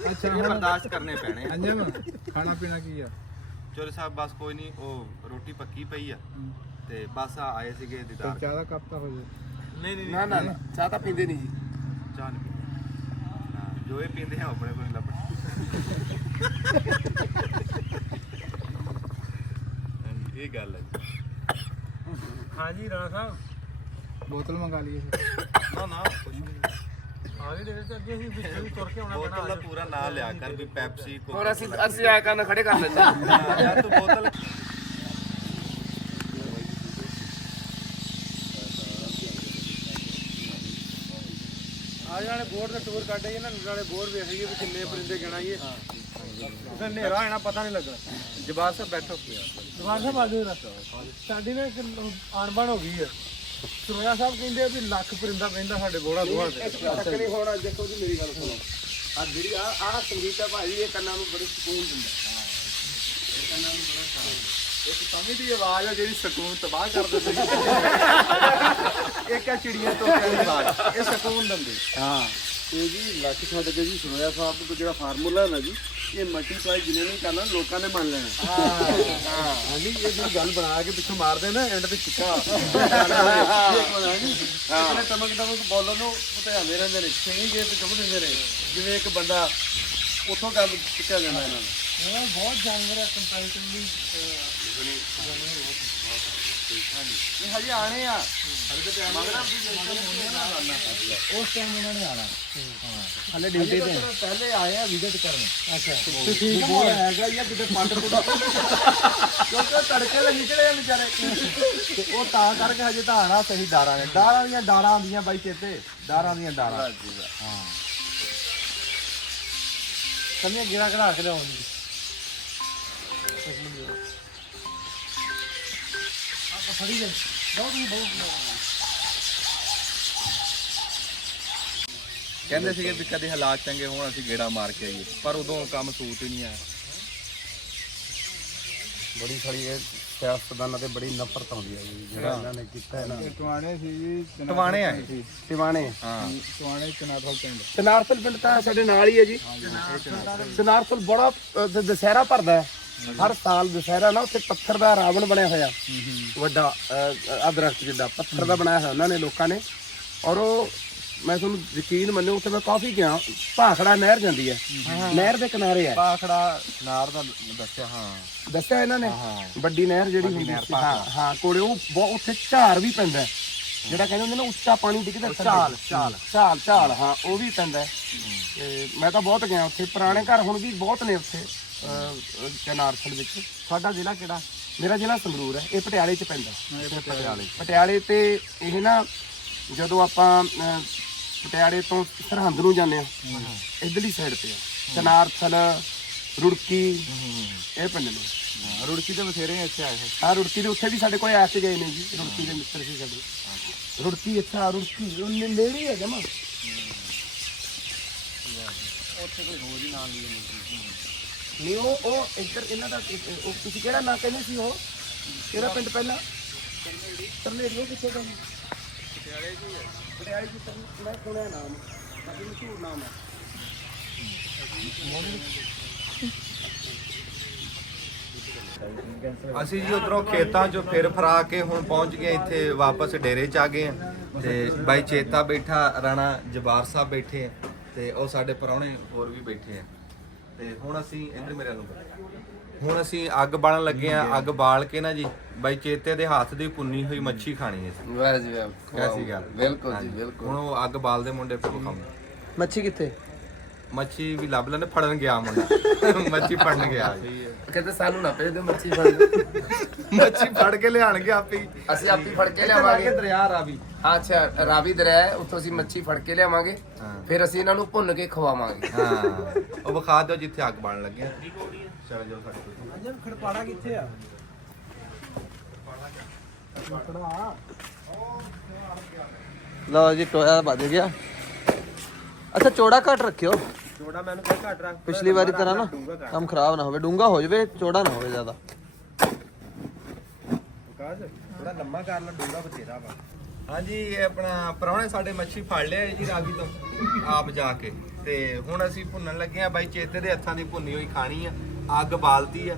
ਅੱਛਾ ਇਹ ਬਰਦਾਸ਼ਤ ਕਰਨੇ ਪੈਣੇ ਅੰਜਮ ਖਾਣਾ ਪੀਣਾ ਕੀ ਆ? ਚੋਰੀ ਸਾਹਿਬ ਬਸ ਕੋਈ ਨਹੀਂ ਉਹ ਰੋਟੀ ਪੱਕੀ ਪਈ ਆ ਤੇ ਬਸ ਆਏ ਸੀਗੇ ਦੀਦਾਰ ਚਾਹ ਦਾ ਕੱਪ ਤਾਂ ਹੋ ਜਾਏ। ਨਹੀਂ ਨਹੀਂ ਨਾ ਨਾ ਨਾ, ਚਾਹ ਤਾਂ ਪੀਂਦੇ ਨਹੀਂ ਜੀ ਚਾਹ ਨਹੀਂ ਪੀਂਦੇ। ਹਾਂ, ਜੋ ਇਹ ਪੀਂਦੇ ਆ ਉਹ ਆਪਣੇ ਕੋਲ ਨਹੀਂ ਲੱਭਣਾ ਹਾਂਜੀ, ਇਹ ਗੱਲ ਹੈ ਜੀ। ਹਾਂਜੀ ਰਾਣਾ ਸਾਹਿਬ ਬੋਤਲ ਮੰਗਾ ਲਈਏ ਫਿਰ। ਨਾ ਨਾ ਕੁਛ ਨਹੀਂ ਆ ਵੀ ਦੇ ਤੇ ਅੱਗੇ ਅਸੀਂ ਵਿੱਚੋਂ ਵੀ ਤੁਰ ਕੇ ਆਉਣਾ ਪੈਣਾ ਬੋਤਲ ਦਾ ਪੂਰਾ ਨਾਂ ਲਿਆ ਕਰ ਵੀ ਪੈਪਸੀ ਹੋਰ ਅਸੀਂ ਆਇਆ ਕਰਨ ਖੜੇ ਕਰ ਲੈਂਦੇ ਹਾਂ। ਯਾਰ ਤੂੰ ਬੋਤਲ ਆ ਜਾਣੇ ਬੋਰਡ ਦਾ ਟੂਰ ਕੱਢ ਆਈਏ ਨਾ ਨਾਲੇ ਬੋਰਡ ਵੇਖੀਏ ਵੀ ਕਿੰਨੇ ਪਰਿੰਦੇ ਗਿਣਾਈਏ ਫਿਰ ਹਨੇਰਾ ਹੋਣਾ ਪਤਾ ਨਹੀਂ ਲੱਗਣਾ ਜਵਾਬ ਸਾਹਿਬ ਬੈਠੋ ਜਵਾਨ ਸਾਹਿਬ ਆ ਜਾਓ ਸਾਡੀ ਨਾ ਇੱਕ ਅਣਬਣ ਹੋ ਗਈ ਹੈ ਸੁਰਿਆ ਸਾਹਿਬ ਕਹਿੰਦੇ ਵੀ ਲੱਖ ਪਰਿੰਦਾ ਪੈਂਦਾ ਸਾਡੇ ਬੋੜਾ ਦੋਹਾਂ ਤੇ ਤੱਕਣੀ ਹੋਣਾ ਦੇਖੋ ਜੀ ਮੇਰੀ ਗੱਲ ਸੁਣੋ ਆ ਜਿਹੜੀ ਆ ਸੰਗੀਤ ਆ ਭਾਜੀ ਇਹ ਕੰਨਾਂ ਨੂੰ ਬੜੀ ਸਕੂਨ ਦਿੰਦਾ ਇਹ ਕੰਨਾਂ ਨੂੰ ਬੜਾ ਸ਼ਾਂਤ ਇੱਕ ਸਮੇਂ ਦੀ ਆਵਾਜ਼ ਆ ਜਿਹੜੀ ਸਕੂਨ ਤਬਾਹ ਕਰ ਦਿੰਦੀ ਇੱਕ ਆ ਚਿੜੀਆਂ ਤੋਤਿਆਂ ਦੀ ਆਵਾਜ਼ ਇਹ ਸਕੂਨ ਦਿੰਦੀ ਹਾਂ ਤੇ ਜੀ ਲੱਖ ਛੱਡ ਕੇ ਜੀ ਸੁਰਿਆ ਸਾਹਿਬ ਦਾ ਜਿਹੜਾ ਫਾਰਮੂਲਾ ਹੈ ਨਾ ਜੀ ਇਹ ਮਲਟੀਪਲਾਈ ਜਿੰਨੇ ਨਹੀਂ ਕਰਨਾ ਲੋਕਾਂ ਨੇ ਮੰਨ ਲੈਣਾ ਹਾਂ ਨਹੀਂ ਇਹ ਜਿਹੜੀ ਗੱਲ ਬਣਾ ਕੇ ਪਿੱਛੋਂ ਮਾਰਦੇ ਨਾ ਐਂਡ ਤੇ ਚਿੱਕਾ ਹਾਂ ਟਮਕ ਟਮਕ ਬੋਲਣ ਨੂੰ ਧਿਆਉਂਦੇ ਰਹਿੰਦੇ ਨੇ ਸਹੀ ਜੇ ਤੇ ਚੁੱਕ ਦਿੰਦੇ ਨੇ ਜਿਵੇਂ ਇੱਕ ਬੰਦਾ ਉੱਥੋਂ ਕੰਮ ਚੁੱਕਿਆ ਜਾਂਦਾ ਇਹਨਾਂ ਨੂੰ ਬਹੁਤ ਜਾਨਵਰ ਹੈ ਕੰਪੈਰੀਟਿਵਲੀ ਇਹ ਹਜੇ ਆਣੇ ਆ ਉਸ ਟਾਈਮ ਉਹਨਾਂ ਨੇ ਆਣਾ ਹਲੇ ਡਿਊਟੀ ਤੇ ਪਹਿਲੇ ਆਏ ਆ ਵਿਜ਼ਿਟ ਕਰਨ ਅੱਛਾ ਤੇ ਠੀਕ ਹੈਗਾ ਜਾਂ ਕਿਤੇ ਪੰਡ ਪੁੱਡਾ ਕਿਉਂਕਿ ਤੜਕੇ ਦੇ ਨਿਕਲੇ ਆ ਵਿਚਾਰੇ ਤੇ ਉਹ ਤਾਂ ਕਰਕੇ ਹਜੇ ਤਾਂ ਆਣਾ ਸਹੀ ਡਾਰਾਂ ਨੇ ਡਾਰਾਂ ਦੀਆਂ ਡਾਰਾਂ ਆਉਂਦੀਆਂ ਬਾਈ ਚੇਤੇ ਡਾਰਾਂ ਦੀਆਂ ਡਾਰਾਂ ਹਾਂ ਕੰਨੇ ਗਿਰਾ ਘੜਾ ਕੇ ਲਿਆਉਂਦੀ ਆਪਾਂ ਫੜੀ ਦੇ ਬਹੁਤ ਕਹਿੰਦੇ ਸੀਗੇ ਵੀ ਕਦੇ ਹਾਲਾਤ ਚੰਗੇ ਹੋਣ ਅਸੀਂ ਗੇੜਾ ਮਾਰ ਕੇ ਆਈਏ ਪਰ ਉਦੋਂ ਕੰਮ ਸੂਤ ਹੀ ਨਹੀਂ ਆਇਆ ਬੜੀ ਸਾਰੀ ਇਹ ਸਿਆਸਤਦਾਨਾਂ ਤੇ ਬੜੀ ਨਫ਼ਰਤ ਆਉਂਦੀ ਹੈ ਜੀ ਜਿਹੜਾ ਇਹਨਾਂ ਨੇ ਕੀਤਾ ਹੈ ਨਾ ਟਵਾਣੇ ਸੀ ਜੀ ਟਵਾਣੇ ਆਏ ਟਿਵਾਣੇ ਹਾਂ ਟਵਾਣੇ ਚਨਾਥਲ ਪਿੰਡ ਚਨਾਰਥਲ ਪਿੰਡ ਤਾਂ ਸਾਡੇ ਨਾਲ ਹੀ ਹੈ ਜੀ ਚਨਾਰਥਲ ਬੜਾ ਦੁਸਹਿਰਾ ਭਰਦਾ ਹੈ ਹਰ ਸਾਲ ਦੁਸਹਿਰਾ ਨਾ ਉੱਥੇ ਪੱਥਰ ਦਾ ਰਾਵਣ ਬਣਿਆ ਹੋਇਆ ਵੱਡਾ ਆ ਦਰਖਤ ਜਿੱਦਾਂ ਪੱਥਰ ਦਾ ਬਣਾਇਆ ਹੋਇਆ ਉਹਨਾਂ ਨੇ ਲੋਕਾਂ ਨੇ ਔਰ ਉਹ ਮੈਂ ਤੁਹਾਨੂੰ ਯਕੀਨ ਮੰਨੋ ਉੱਥੇ ਮੈਂ ਕਾਫੀ ਗਿਆ। ਭਾਖੜਾ ਨਹਿਰ ਜਾਂਦੀ ਹੈ, ਨਹਿਰ ਦੇ ਕਿਨਾਰੇ ਹੈ ਪਾਖੜਾ ਨਾਰ ਦਾ ਦੱਸਿਆ। ਹਾਂ ਦੱਸਿਆ ਇਹਨਾਂ ਨੇ, ਵੱਡੀ ਨਹਿਰ ਜਿਹੜੀ ਹੁੰਦੀ ਹੈ ਹਾਂ ਕੋਲੇ ਉਹ ਉੱਥੇ ਝਾੜ ਵੀ ਪੈਂਦਾ ਹੈ, ਜਿਹੜਾ ਕਹਿੰਦੇ ਹੁੰਦੇ ਨਾ ਉੱਚਾ ਪਾਣੀ ਡਿੱਗਦਾ ਝਾਲ ਹਾਂ ਉਹ ਵੀ ਪੈਂਦਾ ਹੈ। ਤੇ ਮੈਂ ਤਾਂ ਬਹੁਤ ਗਿਆ ਉੱਥੇ, ਪੁਰਾਣੇ ਘਰ ਹੁਣ ਵੀ ਬਹੁਤ ਨੇ ਉੱਥੇ ਚਨਾਰਥਲ ਵਿੱਚ। ਸਾਡਾ ਜ਼ਿਲ੍ਹਾ ਕਿਹੜਾ? ਮੇਰਾ ਜ਼ਿਲ੍ਹਾ ਸੰਗਰੂਰ ਹੈ, ਇਹ ਪਟਿਆਲੇ 'ਚ ਪੈਂਦਾ। ਪਟਿਆਲੇ ਤੇ ਇਹ ਨਾ ਜਦੋਂ ਆਪਾਂ ਪਟਿਆਲੇ ਤੋਂ ਸਰਹੰਦ ਨੂੰ ਜਾਂਦੇ ਆ ਇਧਰਲੀ ਸਾਈਡ ਤੇ ਆ ਚਨਾਰਥਲ, ਰੁੜਕੀ, ਇਹ ਪਿੰਡ ਨੇ। ਰੁੜਕੀ ਤੇ ਬਥੇਰੇ ਇੱਥੇ ਆਏ ਹੋਏ। ਹਾਂ ਰੁੜਕੀ ਦੇ ਉੱਥੇ ਵੀ ਸਾਡੇ ਕੋਲ ਆ ਕੇ ਗਏ ਨੇ ਜੀ, ਰੁੜਕੀ ਦੇ ਮਿੱਤਰ ਸੀ ਸਾਡੇ। ਰੁੜਕੀ ਅੱਛਾ ਰੁੜਕੀ ਉਹਨੇ ਨੇੜੇ ਹੈ ਜਮਾ। ਉੱਥੇ ਕੋਈ ਹੋਰ ਹੀ ਨਾਮ ਨਹੀਂ ਉਹ ਇੱਧਰ ਇਹਨਾਂ ਦਾ ਉਹ ਤੁਸੀਂ ਕਿਹੜਾ ਨਾਂ ਕਹਿੰਦੇ ਸੀ? ਉਹ ਕਿਹੜਾ ਪਿੰਡ ਪਹਿਲਾਂ? ਤਰਨੇੜੀ। ਉਹ ਕਿੱਥੇ ਦਾ? ਪਟਿਆਲੇ ਦੀ ਮੈਂ ਸੁਣਿਆ ਨਾਮ, ਬਾਕੀ ਮਸ਼ਹੂਰ ਨਾਮ ਹੈ। ਅਸੀਂ ਜੀ ਉਧਰੋਂ ਖੇਤਾਂ 'ਚੋਂ ਫਿਰ ਫਰਾ ਕੇ ਹੁਣ ਪਹੁੰਚ ਗਏ ਇੱਥੇ ਵਾਪਸ ਡੇਰੇ 'ਚ ਆ ਗਏ ਆ। ਤੇ ਬਾਈ ਚੇਤਾ ਬੈਠਾ, ਰਾਣਾ ਜਬਾਰ ਸਾਹਿਬ ਬੈਠੇ ਆ, ਤੇ ਉਹ ਸਾਡੇ ਪ੍ਰਾਹੁਣੇ ਹੋਰ ਵੀ ਬੈਠੇ ਆ। ਤੇ ਹੁਣ ਅਸੀਂ ਇੱਧਰ ਮੇਰੇ ਨੂੰ ਹੁਣ ਅਸੀਂ ਅੱਗ ਬਾਲਣ ਲੱਗੇ ਆ। ਅੱਗ ਬਾਲ ਕੇ ਨਾ ਜੀ ਬਾਈ ਚੇਤੇ ਦੇ ਹੱਥ ਦੀ ਭੁੰਨੀ ਹੋਈ ਮੱਛੀ ਖਾਣੀ ਹੈ। ਵਾਹ ਜੀ ਵਾਹ, ਕੈਸੀ ਗੱਲ? ਬਿਲਕੁਲ ਜੀ ਬਿਲਕੁਲ। ਹੁਣ ਉਹ ਅੱਗ ਬਾਲਦੇ ਮੁੰਡੇ ਫਿਰ ਖਾਂਦੇ। ਮੱਛੀ ਕਿੱਥੇ? ਮੱਛੀ ਵੀ ਲੱਭ ਲੈਂਦੇ, ਫੜਨ ਗਿਆ ਮੁੰਡਾ ਮੱਛੀ ਫੜਨ ਗਿਆ ਜੀ। ਕਹਿੰਦੇ ਸਾਨੂੰ ਨਾ ਭੇਜ ਦਿਓ ਮੱਛੀ ਫੜ। ਮੱਛੀ ਫੜ ਕੇ ਲਿਆਣਗੇ ਆਪੇ ਹੀ। ਅਸੀਂ ਆਪੀ ਫੜ ਕੇ ਲਿਆਵਾਂਗੇ। ਦਰਿਆ ਰਾਵੀ। ਹਾਂ ਅੱਛਾ, ਰਾਵੀ ਦਰਿਆ ਹੈ, ਉੱਥੋਂ ਅਸੀਂ ਮੱਛੀ ਫੜ ਕੇ ਲਿਆਵਾਂਗੇ, ਫਿਰ ਅਸੀਂ ਇਹਨਾਂ ਨੂੰ ਭੁੰਨ ਕੇ ਖਵਾਵਾਂਗੇ। ਹਾਂ ਉਹ ਵਿਖਾ ਦਿਓ ਜਿੱਥੇ ਅੱਗ ਬਾਲਣ ਲੱਗੇ। ਚਲੋ ਜਾਓ ਸਾਡੇ ਕੋਲ। ਅੰਜਮ ਖੜਪਾੜਾ ਕਿੱਥੇ ਆ? ਲਓ ਜੀ ਟੋਇਆ ਵੱਜ ਗਿਆ। ਅੱਛਾ ਚੌੜਾ ਘੱਟ ਰੱਖਿਓ, ਛੋਟਾ ਮੈਨੂੰ ਕਿਹਾ ਘੱਟ ਰੱਖ। ਪਿਛਲੀ ਵਾਰੀ ਤਰ੍ਹਾਂ ਨਾ ਕੰਮ ਖਰਾਬ ਨਾ ਹੋਵੇ, ਡੂੰਗਾ ਹੋ ਜਾਵੇ, ਚੌੜਾ ਨਾ ਹੋਵੇ ਜ਼ਿਆਦਾ। ਕਾਜ ਥੋੜਾ ਲੰਮਾ ਕਰ ਲੈ, ਡੂੰਗਾ ਬਥੇਰਾ ਵਾ। ਹਾਂਜੀ ਇਹ ਆਪਣਾ ਪ੍ਰਾਹੁਣੇ ਸਾਡੇ ਮੱਛੀ ਫੜ ਲਿਆ ਜੀ ਰਾਵੀ ਤੋਂ ਆਪ ਜਾ ਕੇ। ਤੇ ਹੁਣ ਅਸੀਂ ਭੁੰਨਣ ਲੱਗੇ ਆ। ਬਾਈ ਚੇਤੇ ਦੇ ਹੱਥਾਂ ਦੀ ਭੁੰਨੀ ਹੋਈ ਖਾਣੀ ਆ। ਅੱਗ ਬਾਲਤੀ ਆ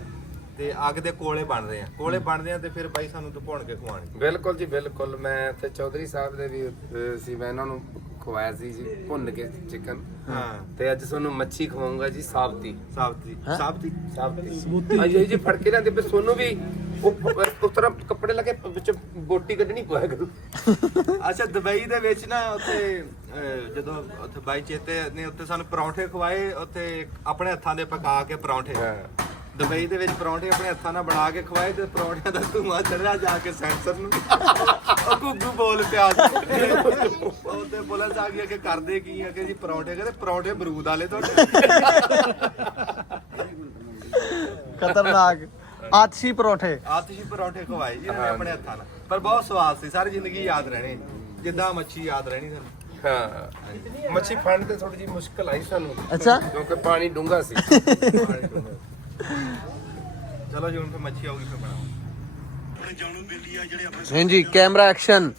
ਤੇ ਅੱਗ ਦੇ ਕੋਲੇ ਬਣ ਰਹੇ ਆ। ਕੋਲੇ ਬਣਦੇ ਆ ਤੇ ਫਿਰ ਬਾਈ ਸਾਨੂੰ ਤਾਂ ਭੁੰਨ ਕੇ ਖਵਾਣੀ। ਬਿਲਕੁਲ ਜੀ ਬਿਲਕੁਲ। ਮੈਂ ਤੇ ਚੌਧਰੀ ਸਾਹਿਬ ਦੇ ਵੀ ਸੀ, ਮੈਂ ਇਹਨਾਂ ਨੂੰ ਖਵਾਇਆ ਸੀ ਜੀ ਭੁੰਨ ਕੇ ਚਿਕਨ। ਹਾਂ ਤੇ ਅੱਜ ਤੁਹਾਨੂੰ ਮੱਛੀ ਖਵਾਉਂਗਾ ਜੀ ਸਾਬਤੀ। ਸਾਬਤੀ ਸਾਬਤੀ ਸਾਬਤੀ ਹਾਂਜੀ ਜੀ, ਫੜ ਕੇ ਲਿਆਂਦੇ। ਫਿਰ ਤੁਹਾਨੂੰ ਵੀ ਉਸ ਤਰ੍ਹਾਂ ਕੱਪੜੇ ਲਾ ਕੇ ਵਿੱਚ ਬੋਟੀ ਕੱਢਣੀ ਪਇਆ ਕਰੂ। ਅੱਛਾ ਦੁਬਈ ਦੇ ਵਿੱਚ ਨਾ ਉੱਥੇ ਜਦੋਂ ਉੱਥੇ ਬਾਈ ਚੇਤੇ ਨੇ ਉੱਥੇ ਸਾਨੂੰ ਪਰੌਂਠੇ ਖਵਾਏ, ਉੱਥੇ ਆਪਣੇ ਹੱਥਾਂ ਦੇ ਪਕਾ ਕੇ ਪਰੌਂਠੇ। ਦੁਬਈ ਦੇ ਵਿੱਚ ਪਰੌਂਠੇ ਆਪਣੇ ਹੱਥਾਂ ਨਾਲ ਬਣਾ ਕੇ ਖਵਾਏ ਤੇ ਪਰੌਂਠਿਆਂ ਦਾ ਧੂਆਂ ਚੜਿਆ ਜਾ ਕੇ ਸੈਂਸਰ ਨੂੰ। ਉਹ ਗੁੱਗੂ ਬੋਲ ਪਿਆ ਉਹਦੇ ਪੁਲਿਸ ਆ ਗਈ ਕਿ ਕਰਦੇ ਕੀ ਆ ਕਿ ਜੀ ਪਰੌਂਠੇ, ਕਹਿੰਦੇ ਪਰੌਂਠੇ ਬਰੂਦ ਵਾਲੇ ਤੁਹਾਡੇ। ਖਤਰਨਾਕ ਆਤਸ਼ੀ ਪਰੌਠੇ। ਆਤਿਸ਼ੀ ਪਰੌਂਠੇ ਖਵਾਏ ਜੀ ਇਹਨਾਂ ਨੇ ਆਪਣੇ ਹੱਥਾਂ ਨਾਲ, ਪਰ ਬਹੁਤ ਸਵਾਦ ਸੀ। ਸਾਰੀ ਜ਼ਿੰਦਗੀ ਯਾਦ ਰਹਿਣੇ, ਜਿੱਦਾਂ ਮੱਛੀ ਯਾਦ ਰਹਿਣੀ ਸਾਨੂੰ। ਹਾਂ ਮੱਛੀ ਫੜਨ ਤੇ ਥੋੜੀ ਜਿਹੀ ਮੁਸ਼ਕਲ ਆਈ ਸਾਨੂੰ। ਅੱਛਾ ਕਿਉਂਕਿ ਪਾਣੀ ਡੂੰਘਾ ਸੀ। ਚਲੋ ਜੀ ਹੁਣ ਫਿਰ ਮੱਛੀ ਆਊਗੀ ਫਿਰ ਬਣਾਓ। ਹਾਂਜੀ ਕੈਮਰਾ ਐਕਸ਼ਨ।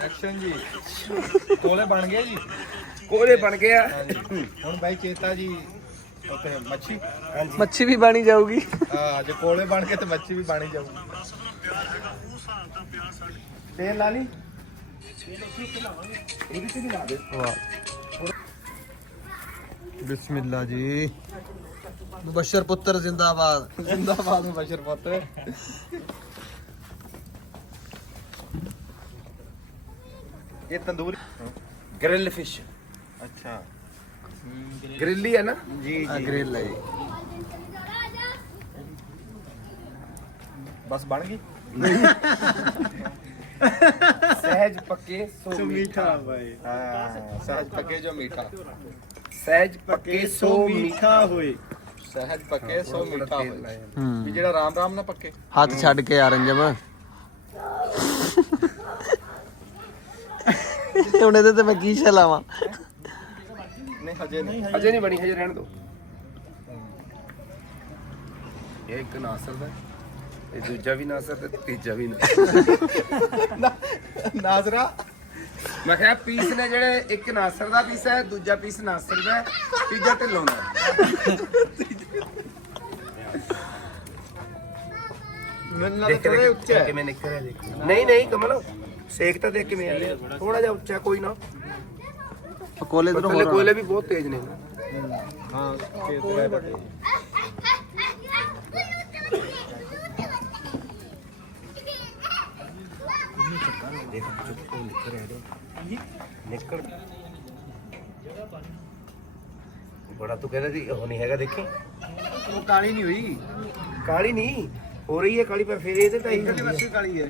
ਐਕਸ਼ਨ ਜੀ। ਕੋਲੇ ਬਣ ਗਏ ਜੀ। ਕੋਲੇ ਬਣ ਗਿਆ। ਹੁਣ ਬਾਈ ਚੇਤਾ ਜੀ ਉੱਥੇ ਮੱਛੀ। ਮੱਛੀ ਵੀ ਬਣੀ ਜਾਊਗੀ। ਹਾਂ ਜੇ ਕੋਲੇ ਬਣ ਕੇ ਤੇ ਮੱਛੀ ਵੀ ਬਣੀ ਜਾਊਗੀ। ਤੇਲ ਲਾ ਲਈ। ਬਿਸਮਿਲ੍ਲਾ ਜੀ। ਮੁਬਸ਼ਰ ਪੁੱਤਰ ਜ਼ਿੰਦਾਬਾਦ। ਜ਼ਿੰਦਾਬਾਦ ਮੁਬਸ਼ਰ ਪੁੱਤਰ। ਇਹ ਤੰਦੂਰ ਗ੍ਰਿਲ ਫਿਸ਼। ਅੱਛਾ ਗ੍ਰਿਲ ਹੈ ਨਾ ਜੀ ਜੀ। ਗ੍ਰਿਲ ਹੈ। ਬਸ ਬਣ ਗਈ। ਸਹਿਜ ਪੱਕੇ ਸੋ ਮੀਠਾ ਬਾਈ। ਹਾਂ ਸਹਿਜ ਪੱਕੇ ਜੋ ਮੀਠਾ। ਸਹਿਜ ਪੱਕੇ ਸੋ ਮੀਠਾ ਹੋਏ। ਸਹਿਜ ਪੱਕੇ ਸੋ ਮੀਠਾ ਹੋਏ। ਵੀ ਜਿਹੜਾ ਰਾਮ ਰਾਮ ਨਾ ਪੱਕੇ। ਹੱਥ ਛੱਡ ਕੇ ਯਾਰ ਅੰਜਮ। ਹੁਣ ਇਹਦੇ ਤੇ ਮੈਂ ਕੀ ਛਲਾਵਾਂ? ਨਹੀਂ ਹਜੇ ਨਹੀਂ। ਅਜੇ ਨਹੀਂ ਬਣੀ, ਹਜੇ ਰਹਿਣ ਦੋ। ਇਹ ਇੱਕ ਨਾਸਰ ਦਾ, ਇਹ ਦੂਜਾ ਵੀ ਨਾਸਰ ਤੇ ਤੀਜਾ ਵੀ ਨਾਸਰ। ਨਾਜ਼ਰਾ ਮੈਂ ਕਿਹਾ ਪੀਸ ਨੇ ਜਿਹੜੇ, ਇੱਕ ਨਾਸਰ ਦਾ ਪੀਸ ਹੈ, ਦੂਜਾ ਪੀਸ ਨਾਸਰ ਦਾ ਹੈ, ਤੀਜਾ ਢਿੱਲੋਂ ਦਾ। ਮੈਨੂੰ ਥੋੜੇ ਉੱਚਾ ਹੈ। ਕਿਵੇਂ ਨਿਕਲ ਰਿਹਾ ਜੀ? ਨਹੀਂ ਨਹੀਂ ਕਮਲ, ਸੇਕ ਤਾਂ ਦੇਖ ਕਿਵੇਂ ਆ ਰਿਹਾ। ਥੋੜਾ ਜਿਹਾ ਉੱਚਾ, ਕੋਈ ਨਾ। ਕੋਲੇ ਤੋਂ ਥੱਲੇ ਕੋਇਲੇ ਵੀ ਬਹੁਤ ਤੇਜ਼ ਨੇ। ਹਾਂ ਖੇਤ ਦੇ ਵੱਡੇ ਬੜਾ ਤੂੰ ਕਹਿੰਦਾ ਸੀ ਉਹ ਨਹੀਂ ਹੈਗਾ, ਦੇਖੀ ਉਹ ਕਾਲੀ ਨਹੀਂ ਹੋਈ, ਕਾਲੀ ਨਹੀਂ ਹੋ ਰਹੀ ਹੈ ਕਾਲੀ, ਪਰ ਫਿਰ ਇਹਦੇ ਤਾਂ ਇੱਧਰਲੇ ਪਾਸੇ ਕਾਲੀ ਹੈ।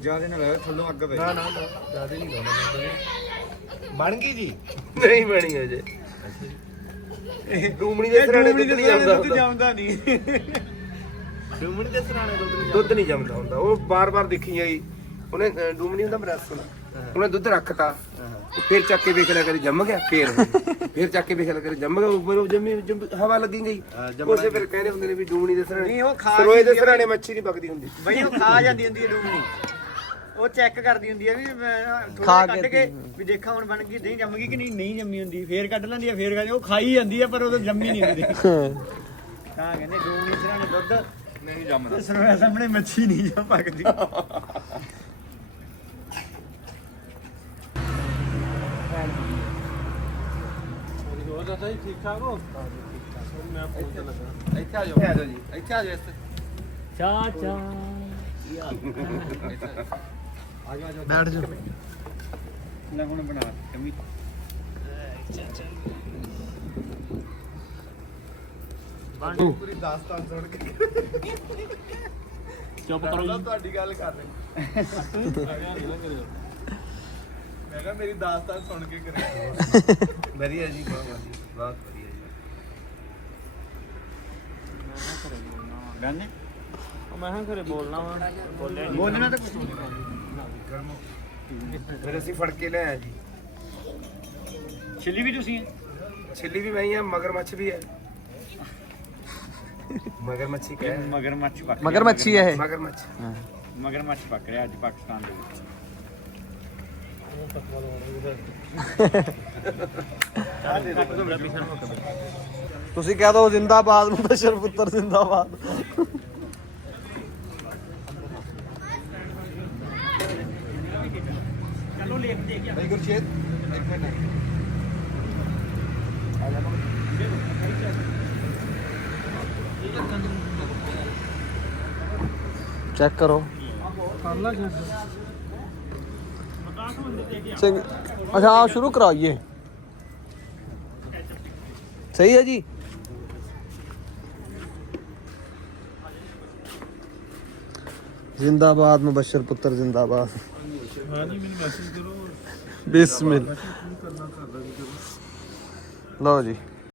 ਜਿਆਦਾ ਨਾ ਵੇ ਥੱਲੋਂ ਅੱਗ ਵੇ। ਨਾ ਜ਼ਿਆਦਾ ਨਹੀਂ ਲਾਉਣਾ। ਬਣ ਗਈ ਜੀ? ਨਹੀਂ ਬਣੀ ਅਜੇ। ਡੂਮਣੀ ਦੇ ਸਰਾਣੇ ਦੁੱਧ ਨਹੀਂ ਜੰਮਦਾ ਨਹੀਂ। ਡੂਮਣੀ ਦੇ ਸਰਾਣੇ ਦੁੱਧ ਨਹੀਂ ਜੰਮਦਾ ਹੁੰਦਾ। ਉਹ ਬਾਰ-ਬਾਰ ਦੇਖੀ ਜਾਈ ਉਹਨੇ, ਡੂਮਣੀ ਹੁੰਦਾ ਬਰਸ ਉਹਨੇ ਦੁੱਧ ਰੱਖਤਾ, ਫਿਰ ਚੱਕ ਕੇ ਵੇਖ ਲਿਆ ਕਰੀ ਜੰਮ ਗਿਆ, ਫਿਰ ਚੱਕ ਕੇ ਵੇਖ ਲਿਆ ਕਰੀ ਜੰਮ ਗਿਆ, ਉੱਪਰ ਉਹ ਜੰਮੀ ਹਵਾ ਲੱਗੀ ਗਈ। ਉਸੇ ਫਿਰ ਕਹਿੰਦੇ ਹੁੰਦੇ ਨੇ ਵੀ ਡੂਮਣੀ ਦੇ ਸਰਾਣੇ, ਸਰੋਏ ਦੇ ਸਰਾਣੇ ਮੱਛੀ ਨਹੀਂ ਪੱਕਦੀ ਹੁੰਦੀ ਬਈ। ਉਹ ਖਾ ਜਾਂਦੀ ਹੁੰਦੀ ਹੈ ਡੂਮਣੀ, ਉਹ ਚੈੱਕ ਕਰਦੀ ਹੁੰਦੀ ਹੈ ਵੀ ਮੈਂ ਥੋੜਾ ਕੱਢ ਕੇ ਵੀ ਦੇਖਾਂ ਹੁਣ ਬਣ ਗਈ, ਨਹੀਂ ਜੰਮ ਗਈ ਕਿ ਨਹੀਂ ਜੰਮੀ ਹੁੰਦੀ, ਫੇਰ ਕੱਢ ਲੈਂਦੀ ਹੈ, ਫੇਰ ਕਹਿੰਦੀ ਉਹ ਖਾਈ ਜਾਂਦੀ ਹੈ ਪਰ ਉਹ ਜੰਮੀ ਨਹੀਂ ਹੁੰਦੀ। ਤਾਂ ਕਹਿੰਦੇ ਡੂਮਣੀ ਸਰਾਣੇ ਦੁੱਧ ਨਹੀਂ ਜੰਮਦਾ। ਸਰੋਏ ਸਾਹਮਣੇ ਮੱਛੀ ਨਹੀਂ ਜਾਂ ਪੱਕਦੀ। ਹੋਰ ਦੱਸੋ ਜੀ, ਠੀਕ ਠਾਕ ਹੋ? ਮੈਂ ਫੋਨ ਤੇ ਲੱਗਾ। ਇੱਥੇ ਆ ਜਾਓ ਜੀ, ਇੱਥੇ ਆ ਜਾਓ ਇਸ ਤੇ। ਬੈਠ ਜਾ ਨਾ ਹੁਣ ਬਣਾ ਕਮੀ। ਪੂਰੀ ਦਾਸਤਾਨ ਸੁਣ ਕੇ ਚੁੱਪ ਕਰੋ ਜੀ। ਤੁਹਾਡੀ ਗੱਲ ਕਰ ਰਹੇ ਮੈਂ ਕਿਹਾ ਮੇਰੀ ਦਾਸਤਾਨ ਸੁਣ ਕੇ ਕਰੇ। ਵਧੀਆ ਜੀ, ਬਹੁਤ ਵਧੀਆ, ਬਹੁਤ ਵਧੀਆ ਜੀ। ਗਾਣੇ ਮੈਂ ਹਾਂ ਘਰੇ ਬੋਲਣਾ ਵਾ, ਬੋਲਿਆ ਨਹੀਂ। ਬੋਲਣਾ ਤਾਂ ਕੁਝ ਨਹੀਂ। ਫਿਰ ਅਸੀਂ ਫੜ ਕੇ ਲੈ ਆਏ ਜੀ। ਛਿੱਲੀ ਵੀ ਤੁਸੀਂ ਛਿੱਲੀ ਵੀ ਵਹੀਂ ਹੈ, ਮਗਰਮੱਛ ਵੀ ਹੈ। ਮਗਰਮੱਛੀ ਕਿਹਾ ਹੈ? ਮਗਰਮੱਛ ਪੱਕ ਮਗਰਮੱਛੀ ਹੈ ਇਹ। ਮਗਰਮੱਛ। ਮਗਰਮੱਛ ਪੱਕ ਰਿਹਾ ਅੱਜ ਪਾਕਿਸਤਾਨ ਦੇ ਵਿੱਚ। ਤੁਸੀਂ ਕਹਿ ਦੋ ਜ਼ਿੰਦਾਬਾਦ ਮੁਬਸ਼ਰ ਪੁੱਤਰ ਜ਼ਿੰਦਾਬਾਦ। ਚਲੋ ਲਿਖ ਦੇ ਗਿਆ ਭਾਈ ਗੁਰਸ਼ੇਦ ਇੱਕ ਮਿੰਟ। ਚੈੱਕ ਕਰੋ। ਚੰਗ ਅੱਛਾ ਆਓ ਸ਼ੁਰੂ ਕਰਾਈਏ। ਸਹੀ ਹੈ ਜੀ। ਜ਼ਿੰਦਾਬਾਦ ਮੁਬਸ਼ਰ ਪੁੱਤਰ ਜ਼ਿੰਦਾਬਾਦ। ਹਾਂਜੀ ਮੈਨੂੰ ਮੈਸੇਜ ਕਰੋ। ਬਿਸਮਿਲ। ਲਓ ਜੀ।